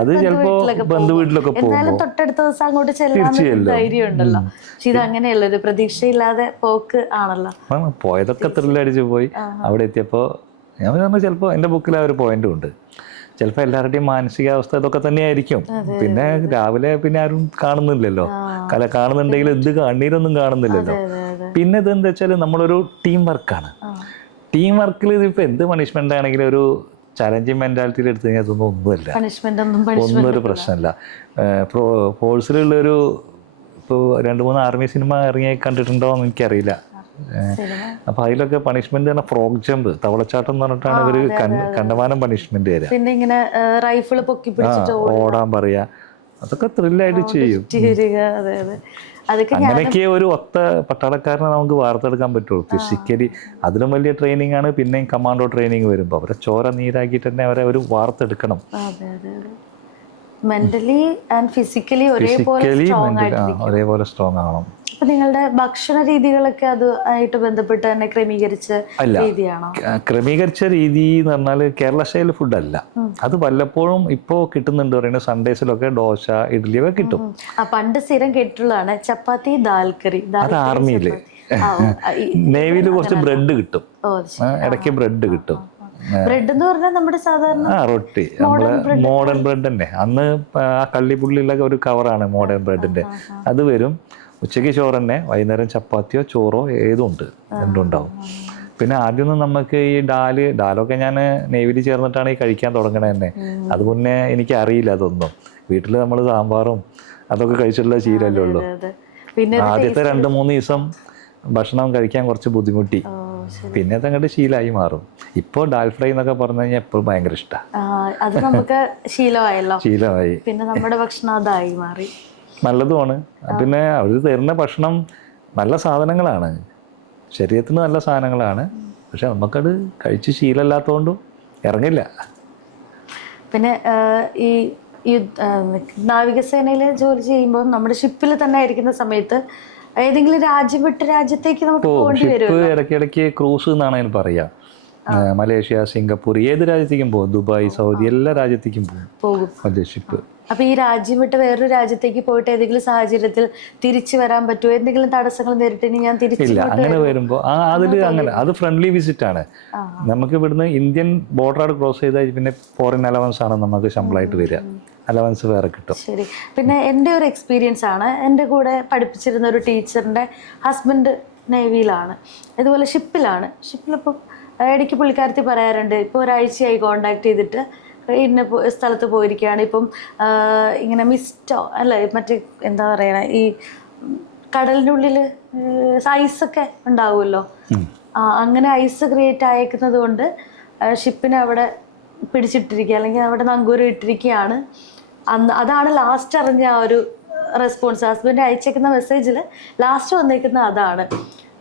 അത് ചിലപ്പോ ബന്ധു വീട്ടിലൊക്കെ പോകുമ്പോൾ തൊട്ടടുത്ത ദിവസം അങ്ങോട്ട് ചെല്ലാൻ ധൈര്യം ഉണ്ടല്ലോ. പക്ഷെ ഇത് അങ്ങനെയല്ല, ഒരു പ്രതീക്ഷയില്ലാതെ പോക്ക് ആണല്ലോ. പോയതൊക്കെ ത്രില്ലടിച്ച് പോയി. അവിടെ എത്തിയപ്പോ ഞാൻ പറഞ്ഞ ചിലപ്പോ എന്റെ ബുക്കിൽ ആ ഒരു പോയിന്റും ഉണ്ട്. ചിലപ്പോൾ എല്ലാവരുടെയും മാനസികാവസ്ഥ ഇതൊക്കെ തന്നെയായിരിക്കും. പിന്നെ രാവിലെ പിന്നെ ആരും കാണുന്നില്ലല്ലോ. കാണുന്നുണ്ടെങ്കിൽ എന്ത് കണ്ണീരൊന്നും കാണുന്നില്ലല്ലോ. പിന്നെ ഇതെന്താ വെച്ചാൽ നമ്മളൊരു ടീം വർക്കാണ്. ടീം വർക്കിൽ ഇതിപ്പോൾ എന്ത് പണിഷ്മെൻ്റ് ആണെങ്കിലും ഒരു ചലഞ്ചിങ് മെൻറ്റാലിറ്റിയിൽ എടുത്തു കഴിഞ്ഞാൽ അതൊന്നും ഒന്നും ഒരു പ്രശ്നമല്ല. ഫോഴ്സിലുള്ളൊരു ഇപ്പോൾ 2-3 ആർമി സിനിമ ഇറങ്ങി കണ്ടിട്ടുണ്ടോ എന്ന് എനിക്കറിയില്ല. അപ്പോൾ അതിലൊക്കെ പണിഷ്മെന്റ് പറഞ്ഞാൽ ഫ്രോഗ് ജമ്പ്, തവളച്ചാട്ടം എന്ന് പറഞ്ഞിട്ടാണ് ഇവർ കണ്ടമാനം പണിഷ്മെന്റ് തരാം. പിന്നെ ഇങ്ങനെ റൈഫിൾ പൊക്കി പിടിച്ചിട്ട് ഓടാൻ പറയാ, അതൊക്കെ ത്രില്ലായിട്ട് ചെയ്യും. അങ്ങനെയൊക്കെ ഒരു ഒത്ത പട്ടാളക്കാരനെ നമുക്ക് വാർത്തെടുക്കാൻ പറ്റുള്ളൂ ഫിസിക്കലി. അതിലും വലിയ ട്രെയിനിങ് ആണ് പിന്നെയും കമാൻഡോ ട്രെയിനിങ് വരുമ്പോൾ അവരെ ചോര നീരാക്കിയിട്ട് തന്നെ അവരെ ഒരു വാർത്തെടുക്കണം. മെന്റലി ആൻഡ് ഫിസിക്കലി ഒരേപോലെ സ്ട്രോങ് ആവണം. അപ്പൊ നിങ്ങളുടെ ഭക്ഷണ രീതികളൊക്കെ അത് ആയിട്ട് ബന്ധപ്പെട്ട് തന്നെ ക്രമീകരിച്ച രീതിയാണോ? ക്രമീകരിച്ച രീതി എന്ന് പറഞ്ഞാൽ കേരള സ്റ്റൈൽ ഫുഡ് അല്ല. അത് വല്ലപ്പോഴും ഇപ്പോ കിട്ടുന്നുണ്ട് പറയുന്നത്. സൺഡേസിലൊക്കെ ദോശ, ഇഡ്ഡലി ഒക്കെ കിട്ടും. പണ്ട് സ്ഥിരം കേട്ടിട്ടുള്ളതാണ് ചപ്പാത്തി, ദാൽ കറി. അത് ആർമിയില്. നേവിയില് കുറച്ച് ബ്രെഡ് കിട്ടും, ഇടയ്ക്ക് ബ്രെഡ് കിട്ടും. ബ്രെഡ് എന്ന് പറഞ്ഞാൽ നമ്മുടെ സാധാരണ റൊട്ടി, നമ്മള് മോഡേൺ ബ്രെഡ് തന്നെ. അന്ന് ആ കള്ളിപ്പുള്ളിയുള്ള ഒരു കവറാണ് മോഡേൺ ബ്രെഡിന്റെ. അത് വരും. ഉച്ചയ്ക്ക് ചോറ് തന്നെ, വൈകുന്നേരം ചപ്പാത്തിയോ ചോറോ ഏതും ഉണ്ട്, രണ്ടും ഉണ്ടാവും. പിന്നെ ആദ്യമൊന്നും നമുക്ക് ഈ ഡാലൊക്കെ ഞാൻ നേവിയിൽ ചേർന്നിട്ടാണ് ഈ കഴിക്കാൻ തുടങ്ങണത് തന്നെ. അത് മുന്നേ എനിക്ക് അറിയില്ല അതൊന്നും. വീട്ടിൽ നമ്മൾ സാമ്പാറും അതൊക്കെ കഴിച്ചിട്ടുള്ള ശീലമല്ലേ ഉള്ളൂ. ആദ്യത്തെ 2-3 ദിവസം ഭക്ഷണം കഴിക്കാൻ കുറച്ച് ബുദ്ധിമുട്ടി, പിന്നെ അതങ്ങോട്ട് ശീലമായി മാറും. ഇപ്പോൾ ഡാൽ ഫ്രൈ എന്നൊക്കെ പറഞ്ഞു കഴിഞ്ഞാൽ എപ്പോഴും ഭയങ്കര ഇഷ്ടമാണ്. അത് നമുക്ക് ശീലമായി. പിന്നെ നമ്മുടെ ഭക്ഷണം അതായി മാറി. നല്ലതുമാണ്. പിന്നെ അവർ തരുന്ന ഭക്ഷണം നല്ല സാധനങ്ങളാണ്, ശരീരത്തിന് നല്ല സാധനങ്ങളാണ്. പക്ഷെ നമുക്കത് കഴിച്ച് ശീലമില്ലാത്തതുകൊണ്ടും ഇറങ്ങില്ല. പിന്നെ ഈ നാവികസേനയിൽ ജോലി ചെയ്യുമ്പോൾ നമ്മുടെ ഷിപ്പിൽ തന്നെ ആയിരിക്കുന്ന സമയത്ത് ഏതെങ്കിലും രാജ്യം വിട്ട് രാജ്യത്തേക്ക് നമുക്ക് പോകേണ്ടി വരും. ഇടയ്ക്കിടയ്ക്ക് ക്രൂസ് എന്നാണ് അതിന് പറയാ. മലേഷ്യ, സിംഗപ്പൂർ, ഏത് രാജ്യത്തേക്കും പോകും. ദുബായ്, സൗദി, എല്ലാ രാജ്യത്തേക്കും പോകും വലിയ ഷിപ്പ്. അപ്പൊ ഈ രാജ്യം വിട്ട് വേറൊരു രാജ്യത്തേക്ക് പോയിട്ട് ഏതെങ്കിലും സാഹചര്യത്തിൽ തിരിച്ചു വരാൻ പറ്റുമോ? എന്തെങ്കിലും തടസ്സങ്ങൾ നേരിട്ടിന് ഞാൻ തിരിച്ചില്ല. അങ്ങനെ വരുമ്പോൾ അത് ഫ്രണ്ട്ലി വിസിറ്റ് ആണ്. നമുക്ക് ഇവിടുന്ന് ഇന്ത്യൻ ബോർഡർ ക്രോസ് ചെയ്താൽ പിന്നെ ഫോറിൻ അലവൻസ് ആണ് നമുക്ക് ശമ്പളമായിട്ട് വരിക. അലവൻസ് വേറെ കിട്ടും. ശരി. പിന്നെ എൻ്റെ ഒരു എക്സ്പീരിയൻസ് ആണ്, എൻ്റെ കൂടെ പഠിപ്പിച്ചിരുന്ന ഒരു ടീച്ചറിൻ്റെ ഹസ്ബൻഡ് നേവിയിലാണ്, ഇതുപോലെ ഷിപ്പിലാണ്. ഷിപ്പിലിപ്പം ഇടയ്ക്ക് പുള്ളിക്കാരത്തി പറയാറുണ്ട്, ഇപ്പോൾ ഒരാഴ്ചയായി കോണ്ടാക്ട് ചെയ്തിട്ട് ഇന്ന സ്ഥലത്ത് പോയിരിക്കുകയാണ്. ഇപ്പം ഇങ്ങനെ മിസ്റ്റോ അല്ല മറ്റേ എന്താ പറയണ, ഈ കടലിൻ്റെ ഉള്ളിൽ ഐസൊക്കെ ഉണ്ടാവുമല്ലോ, അങ്ങനെ ഐസ് ക്രിയേറ്റ് ആയേക്കുന്നത് കൊണ്ട് ഷിപ്പിനെ അവിടെ പിടിച്ചിട്ടിരിക്കുക, അല്ലെങ്കിൽ അവിടെ നങ്കൂരം ഇട്ടിരിക്കുകയാണ്. അതാണ് ലാസ്റ്റ് അറിഞ്ഞ ആ ഒരു റെസ്പോൺസ്. ഹസ്ബൻഡ് അയച്ചേക്കുന്ന മെസ്സേജിൽ ലാസ്റ്റ് വന്നേക്കുന്ന അതാണ്.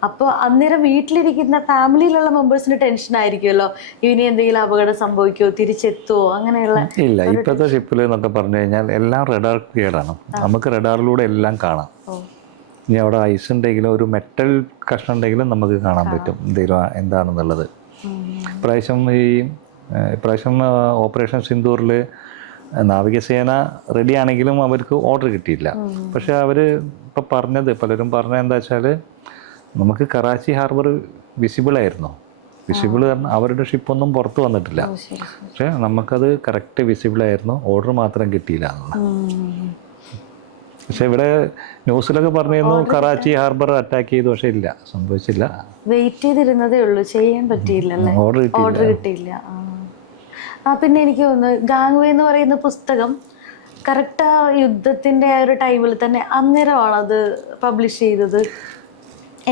അപ്പോൾ അന്നേരം വീട്ടിലിരിക്കുന്ന ഫാമിലിയിലുള്ള മെമ്പേഴ്സിന് ടെൻഷൻ ആയിരിക്കുമല്ലോ, ഇനി എന്തെങ്കിലും അപകടം സംഭവിക്കുമോ, തിരിച്ചെത്തുമോ, അങ്ങനെയുള്ള. ഇല്ല, ഇപ്പോഴത്തെ ഷിപ്പിൽ എന്നൊക്കെ പറഞ്ഞു കഴിഞ്ഞാൽ എല്ലാം റഡാർ ക്ലിയറാണ്. നമുക്ക് റഡാറിലൂടെ എല്ലാം കാണാം. ഇനി അവിടെ ഐസ് ഉണ്ടെങ്കിലും ഒരു മെറ്റൽ കഷ്ണം ഉണ്ടെങ്കിലും നമുക്ക് കാണാൻ പറ്റും എന്തെങ്കിലും എന്താണെന്നുള്ളത്. ഇപ്രാവശ്യം ഓപ്പറേഷൻ സിന്ദൂറിൽ നാവികസേന റെഡി ആണെങ്കിലും അവർക്ക് ഓർഡർ കിട്ടിയില്ല. പക്ഷെ അവർ ഇപ്പോൾ പലരും പറഞ്ഞത് എന്താ വെച്ചാൽ, നമുക്ക് കറാച്ചി ഹാർബർ വിസിബിൾ ആയിരുന്നു. വിസിബിൾ പറഞ്ഞാൽ അവരുടെ ഷിപ്പൊന്നും പുറത്ത് വന്നിട്ടില്ല, പക്ഷെ നമുക്കത് കറക്റ്റ് വിസിബിൾ ആയിരുന്നു. ഓർഡർ മാത്രം കിട്ടിയില്ല എന്നുള്ള. പക്ഷെ ഇവിടെ ന്യൂസിലൊക്കെ പറഞ്ഞിരുന്നു കറാച്ചി ഹാർബർ അറ്റാക്ക് ചെയ്തു, പക്ഷെ ഇല്ല, സംഭവിച്ചില്ല. വെയിറ്റ് ചെയ്തിരുന്നതേ ഉള്ളൂ, ചെയ്യാൻ പറ്റിയില്ല, ഓർഡർ കിട്ടിയില്ല. പിന്നെ എനിക്ക് തോന്നുന്നു ഗാങ്വേ എന്ന് പറയുന്ന പുസ്തകം കറക്റ്റ് ആ യുദ്ധത്തിന്റെ ആ ഒരു ടൈമിൽ തന്നെ അന്നേരമാണ് അത് പബ്ലിഷ് ചെയ്തത്.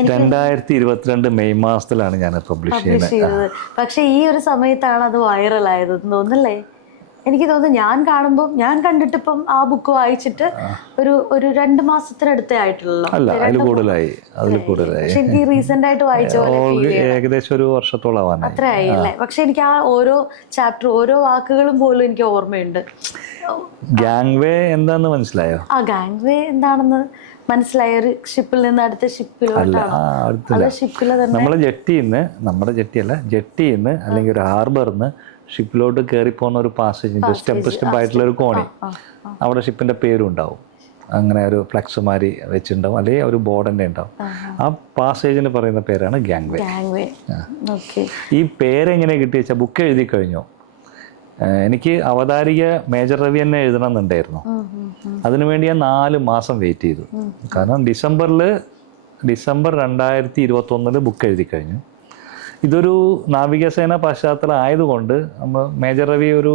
2022 മെയ് മാസത്തിലാണ് ഞാൻ പബ്ലിഷ് ചെയ്തത്. പക്ഷെ ഈ ഒരു സമയത്താണ് അത് വൈറലായത് തോന്നുന്നല്ലേ? എനിക്ക് തോന്നുന്നു ഞാൻ കണ്ടിട്ടിപ്പം ആ ബുക്ക് വായിച്ചിട്ട് ഒരു 2 മാസത്തിനടുത്തേ ആയിട്ടുള്ളൂ. അതിൽ കൂടുതലായി. എനിക്ക് റീസെന്റ് ആയിട്ട് വായിച്ച പോലെ ഏകദേശം ഒരു വർഷത്തോളം അത്ര ആയില്ലേ. പക്ഷെ എനിക്ക് ആ ഓരോ ചാപ്റ്റർ, ഓരോ വാക്കുകളും പോലും എനിക്ക് ഓർമ്മയുണ്ട്. ഗാങ്വേ എന്താന്ന് മനസ്സിലായോ? ആ ഗാങ്വേ എന്താണെന്ന് മനസ്സിലായ, ഒരു ഷിപ്പിൽ നിന്ന് അടുത്ത ഷിപ്പിലോട്ടാണ്. നമ്മുടെ ജെട്ടിന്ന് അല്ലെങ്കിൽ ഒരു ഹാർബറിന്ന് ഷിപ്പിലോട്ട് കയറി പോകുന്ന ഒരു പാസേജിൻ്റെ സ്റ്റെപ്പ് ആയിട്ടുള്ള ഒരു കോണി, അവിടെ ഷിപ്പിൻ്റെ പേരും ഉണ്ടാവും. അങ്ങനെ ഒരു ഫ്ലക്സ് മാറി വെച്ചിട്ടുണ്ടാവും, അല്ലെങ്കിൽ ഒരു ബോർഡ് തന്നെ ഉണ്ടാവും. ആ പാസേജിന് പറയുന്ന പേരാണ് ഗാങ്വേ. ഈ പേരെങ്ങനെ കിട്ടിയ വെച്ചാൽ ബുക്ക് എഴുതി കഴിഞ്ഞു. എനിക്ക് അവതാരിക മേജർ രവി തന്നെ എഴുതണം എന്നുണ്ടായിരുന്നു. അതിനുവേണ്ടി ഞാൻ 4 മാസം വെയിറ്റ് ചെയ്തു. കാരണം ഡിസംബറിൽ ഡിസംബർ 2021 ബുക്ക് എഴുതി കഴിഞ്ഞു. ഇതൊരു നാവികസേന പശ്ചാത്തലം ആയതുകൊണ്ട് നമ്മൾ മേജർ രവി ഒരു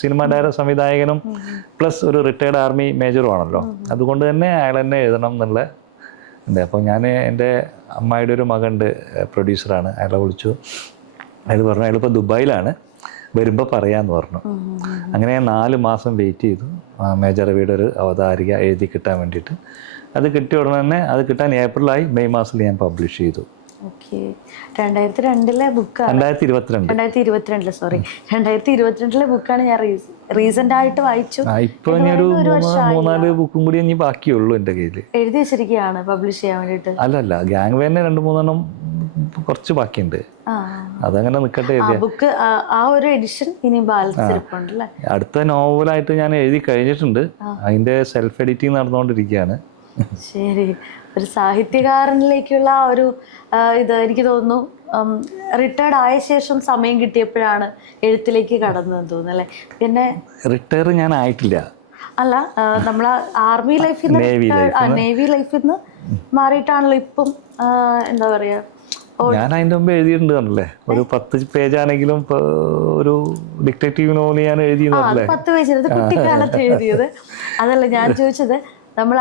സിനിമ ഡയറക്ടർ സംവിധായകനും പ്ലസ് ഒരു റിട്ടയർഡ് ആർമി മേജറും ആണല്ലോ. അതുകൊണ്ട് തന്നെ അയാൾ തന്നെ എഴുതണം എന്നുള്ള ഉണ്ട്. അപ്പോൾ ഞാൻ എൻ്റെ അമ്മായിയുടെ ഒരു മകനുണ്ട്, പ്രൊഡ്യൂസറാണ്, അയാളെ വിളിച്ചു. അയാൾ പറഞ്ഞു അയാളിപ്പോൾ ദുബായിലാണ്, വരുമ്പോൾ പറയാമെന്ന് പറഞ്ഞു. അങ്ങനെ ഞാൻ 4 മാസം വെയിറ്റ് ചെയ്തു മേജർ രവിയുടെ ഒരു അവതാരിക എഴുതി കിട്ടാൻ വേണ്ടിയിട്ട്. അത് കിട്ടിയ ഉടനെ തന്നെ അത് കിട്ടാൻ ഏപ്രിലായി, മെയ് മാസത്തിൽ ഞാൻ പബ്ലിഷ് ചെയ്തു. 2022 ബുക്കാണ്. 2022 ബുക്കാണ് ഞാൻ റീസെന്റ് ആയിട്ട് വായിച്ചു. ഇപ്പൊ ഒരു 3-4 ബുക്കും കൂടി ഇനി ബാക്കിയുള്ളൂ എൻ്റെ കയ്യിൽ. എഴുതി വെച്ചിരിക്കുകയാണ് പബ്ലിഷ് ചെയ്യാൻ വേണ്ടിട്ട്. അല്ലല്ല, ഗ്യാങ് വേനെ 2-3 കുറച്ച് ബാക്കിയുണ്ട്, അതങ്ങനെ നിൽക്കട്ടെ. ബുക്ക് ആ ഒരു എഡിഷൻ ഇനി ബാലൻസ്. അടുത്ത നോവലായിട്ട് ഞാൻ എഴുതി കഴിഞ്ഞിട്ടുണ്ട്, അതിന്റെ സെൽഫ് എഡിറ്റിംഗ് നടന്നുകൊണ്ടിരിക്കുകയാണ്. ശരി, ഒരു സാഹിത്യകാരനിലേക്കുള്ള ഒരു ഇത് എനിക്ക് തോന്നുന്നു റിട്ടയർഡ് ആയ ശേഷം സമയം കിട്ടിയപ്പോഴാണ് എഴുത്തിലേക്ക് കടന്നതെന്ന് തോന്നുന്നു അല്ലേ? പിന്നെ റിട്ടയർ ഞാൻ ആയിട്ടില്ല. അല്ല, നമ്മളെ ആർമി ലൈഫിൽ നിന്ന് നേവി ലൈഫിൽ നിന്ന് മാറിയിട്ടാണല്ലോ ഇപ്പം എന്താ പറയാ. ഞാൻ അതിന്റെ മുമ്പ് എഴുതിയിട്ടുണ്ടല്ലേ, ഒരു 10 പേജാണെങ്കിലും ഒരു ഡിറ്റക്റ്റീവ് നോവൽ ഞാൻ എഴുതിയതല്ലേ. 10 പേജ് കുട്ടിക്കാലത്ത് എഴുതിയത്. അതല്ല ഞാൻ ചോദിച്ചത്, നമ്മൾ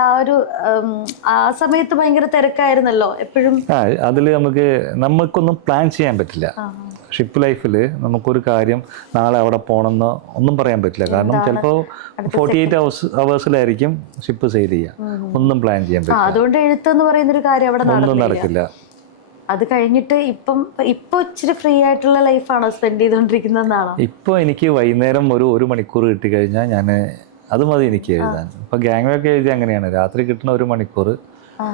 ആ സമയത്ത് ഭയങ്കര തിരക്കായിരുന്നല്ലോ എപ്പോഴും. അതിൽ നമുക്കൊന്നും പ്ലാൻ ചെയ്യാൻ പറ്റില്ല. ഷിപ്പ് ലൈഫിൽ നമുക്കൊരു കാര്യം നാളെ അവിടെ പോകണമെന്നോ ഒന്നും പറയാൻ പറ്റില്ല. കാരണം ചിലപ്പോൾ 48 അവേഴ്സിലായിരിക്കും ഷിപ്പ് സെയിൽ ചെയ്യുക, ഒന്നും പ്ലാൻ ചെയ്യാൻ പറ്റില്ല. അതുകൊണ്ട് എഴുത്തെന്ന് പറയുന്നൊരു കാര്യം അവിടെ ഒന്നും നടക്കില്ല. അത് കഴിഞ്ഞിട്ട് ഇപ്പൊ ഇച്ചിരി ഫ്രീ ആയിട്ടുള്ള ലൈഫാണോ സ്പെൻഡ് ചെയ്തുകൊണ്ടിരിക്കുന്നതെന്നാണോ? ഇപ്പോൾ എനിക്ക് വൈകുന്നേരം ഒരു 1 മണിക്കൂർ കിട്ടിക്കഴിഞ്ഞാൽ ഞാൻ അത് മതി എനിക്ക് എഴുതാൻ. ഇപ്പൊ ഗ്യാങ് എഴുതി അങ്ങനെയാണ്, രാത്രി കിട്ടുന്ന 1 മണിക്കൂർ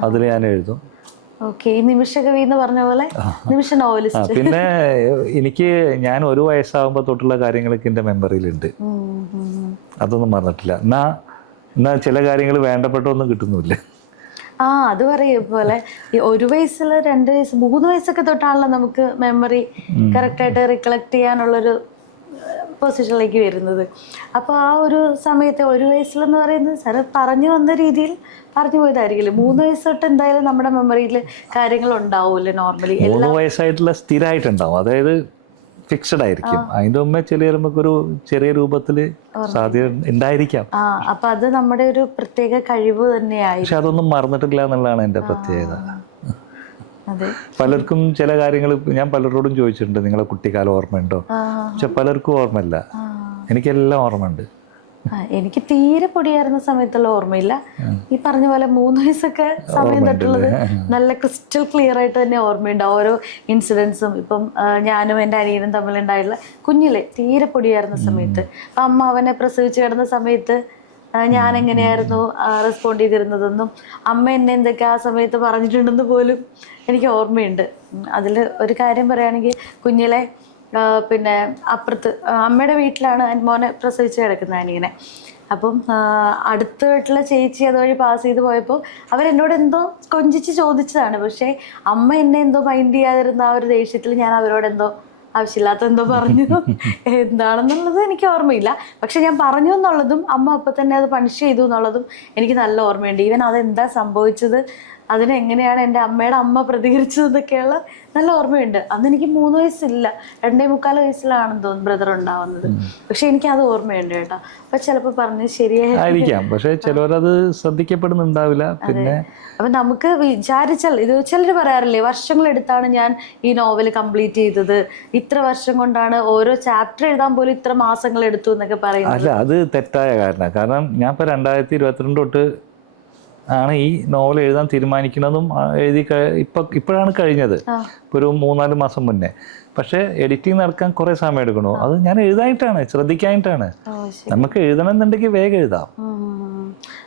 അതിൽ ഞാൻ എഴുതും. നിമിഷകവി എന്ന് പറഞ്ഞ പോലെ നിമിഷ നോവലിസ്റ്റ്. പിന്നെ എനിക്ക് ഞാൻ 1 വയസ്സാകുമ്പോൾ തൊട്ടുള്ള കാര്യങ്ങളൊക്കെ എൻ്റെ മെമ്മറിയിലുണ്ട്, അതൊന്നും മറന്നിട്ടില്ല. എന്നാ ചില കാര്യങ്ങൾ വേണ്ടപ്പെട്ടൊന്നും കിട്ടുന്നില്ല. അത് പറയും പോലെ 1 വയസ്സിൽ 2 വയസ്സ് 3 വയസ്സൊക്കെ തൊട്ടാണല്ലോ നമുക്ക് മെമ്മറി കറക്റ്റായിട്ട് റിക്കളക്ട് ചെയ്യാനുള്ളൊരു പൊസിഷനിലേക്ക് വരുന്നത്. അപ്പോൾ ആ ഒരു സമയത്ത് 1 വയസ്സിലെന്ന് പറയുന്നത് സാറ് പറഞ്ഞു വന്ന രീതിയിൽ പറഞ്ഞു പോയതായിരിക്കില്ല. 3 വയസ്സ് തൊട്ട് എന്തായാലും നമ്മുടെ മെമ്മറിയിൽ കാര്യങ്ങൾ ഉണ്ടാവൂല്ലേ നോർമലി. 3 വയസ്സായിട്ടുള്ള സ്ഥിരമായിട്ടുണ്ടാവും, അതായത് ഫിക്സഡ് ആയിരിക്കും. അതിന്റെ മുമ്പേ നമുക്കൊരു ചെറിയ രൂപത്തിൽ സാധ്യത ഉണ്ടായിരിക്കാം. അപ്പൊ അത് നമ്മുടെ ഒരു പ്രത്യേക കഴിവ് തന്നെയായി. പക്ഷെ അതൊന്നും മറന്നിട്ടില്ല എന്നുള്ളതാണ് എൻ്റെ പ്രത്യേകത. പലർക്കും ചില കാര്യങ്ങൾ ഞാൻ പലരോടും ചോദിച്ചിട്ടുണ്ട്, നിങ്ങളെ കുട്ടിക്കാലം ഓർമ്മയുണ്ടോ? പക്ഷെ പലർക്കും ഓർമ്മയില്ല. എനിക്കെല്ലാം ഓർമ്മയുണ്ട്. എനിക്ക് തീരെ പൊടിയായിരുന്ന സമയത്തുള്ള ഓർമ്മയില്ല. ഈ പറഞ്ഞ പോലെ 3 വയസ്സൊക്കെ സമയം തൊട്ടുള്ളത് നല്ല ക്രിസ്റ്റൽ ക്ലിയർ ആയിട്ട് തന്നെ ഓർമ്മയുണ്ട്. ഓരോ ഇൻസിഡൻസും ഇപ്പം ഞാനും എൻ്റെ അനിയനും തമ്മിലുണ്ടായുള്ള കുഞ്ഞിലെ തീരെ പൊടിയായിരുന്ന സമയത്ത്, അപ്പം അമ്മ അവനെ പ്രസവിച്ച് കിടന്ന സമയത്ത് ഞാൻ എങ്ങനെയായിരുന്നു റെസ്പോണ്ട് ചെയ്തിരുന്നതെന്നും അമ്മ എന്നെ എന്തൊക്കെ ആ സമയത്ത് പറഞ്ഞിട്ടുണ്ടെന്ന് പോലും എനിക്ക് ഓർമ്മയുണ്ട്. അതിൽ ഒരു കാര്യം പറയുകയാണെങ്കിൽ, കുഞ്ഞിലെ പിന്നെ അപ്പുറത്ത് അമ്മയുടെ വീട്ടിലാണ് മോനെ പ്രസവിച്ച് കിടക്കുന്നത് അനിയനെ. അപ്പം അടുത്ത വീട്ടിലെ ചേച്ചി അതുവഴി പാസ് ചെയ്ത് പോയപ്പോൾ അവരെന്നോട് എന്തോ കൊഞ്ചിച്ച് ചോദിച്ചതാണ്. പക്ഷേ അമ്മ എന്നെ എന്തോ മൈൻഡ് ചെയ്യാതിരുന്ന ആ ഒരു ദേഷ്യത്തിൽ ഞാൻ അവരോട് എന്തോ ആവശ്യമില്ലാത്ത എന്തോ പറഞ്ഞു. എന്താണെന്നുള്ളത് എനിക്ക് ഓർമ്മയില്ല. പക്ഷെ ഞാൻ പറഞ്ഞു എന്നുള്ളതും അമ്മ അപ്പം തന്നെ അത് പണിഷ് ചെയ്തു എന്നുള്ളതും എനിക്ക് നല്ല ഓർമ്മയുണ്ട്. ഈവൻ അതെന്താ സംഭവിച്ചത്, അതിനെങ്ങനെയാണ് എൻ്റെ അമ്മയുടെ അമ്മ പ്രതികരിച്ചതെന്നൊക്കെയുള്ള നല്ല ഓർമ്മയുണ്ട്. അന്ന് എനിക്ക് 3 വയസ്സില്ല, 2.25 വയസ്സിലാണെന്ന് തോന്നുന്നു ബ്രദർ ഉണ്ടാവുന്നത്. പക്ഷെ എനിക്കത് ഓർമ്മയുണ്ട് കേട്ടോ. അപ്പൊ ചിലപ്പോൾ പറഞ്ഞ് ശരിയായിരിക്കാം, പക്ഷെ ചിലവരത് ശ്രദ്ധിക്കപ്പെടുന്നുണ്ടാവില്ല. പിന്നെ അപ്പൊ നമുക്ക് വിചാരിച്ചാൽ ഇത് ചിലർ പറയാറില്ലേ, വർഷങ്ങളെടുത്താണ് ഞാൻ ഈ നോവൽ കംപ്ലീറ്റ് ചെയ്തത്, ഇത്ര വർഷം കൊണ്ടാണ് ഓരോ ചാപ്റ്റർ എഴുതാൻ പോലും ഇത്ര മാസങ്ങൾ എടുത്തു എന്നൊക്കെ പറയുന്നത്. അല്ല, അത് തെറ്റായ കാരണമാണ്. കാരണം ഞാൻ ഇപ്പോൾ 2022 തൊട്ട് ആണ് ഈ നോവൽ എഴുതാൻ തീരുമാനിക്കുന്നതും ഇപ്പോഴാണ് കഴിഞ്ഞത്, ഒരു 3-4 മാസം മുന്നേ. പക്ഷെ എഡിറ്റിംഗ് നടക്കാൻ കുറെ സമയം എടുക്കണോ, അത് ഞാൻ എഴുതാനായിട്ടാണ്, ശ്രദ്ധിക്കാനായിട്ടാണ്. നമുക്ക് എഴുതണം എന്നുണ്ടെങ്കിൽ വേഗം എഴുതാം.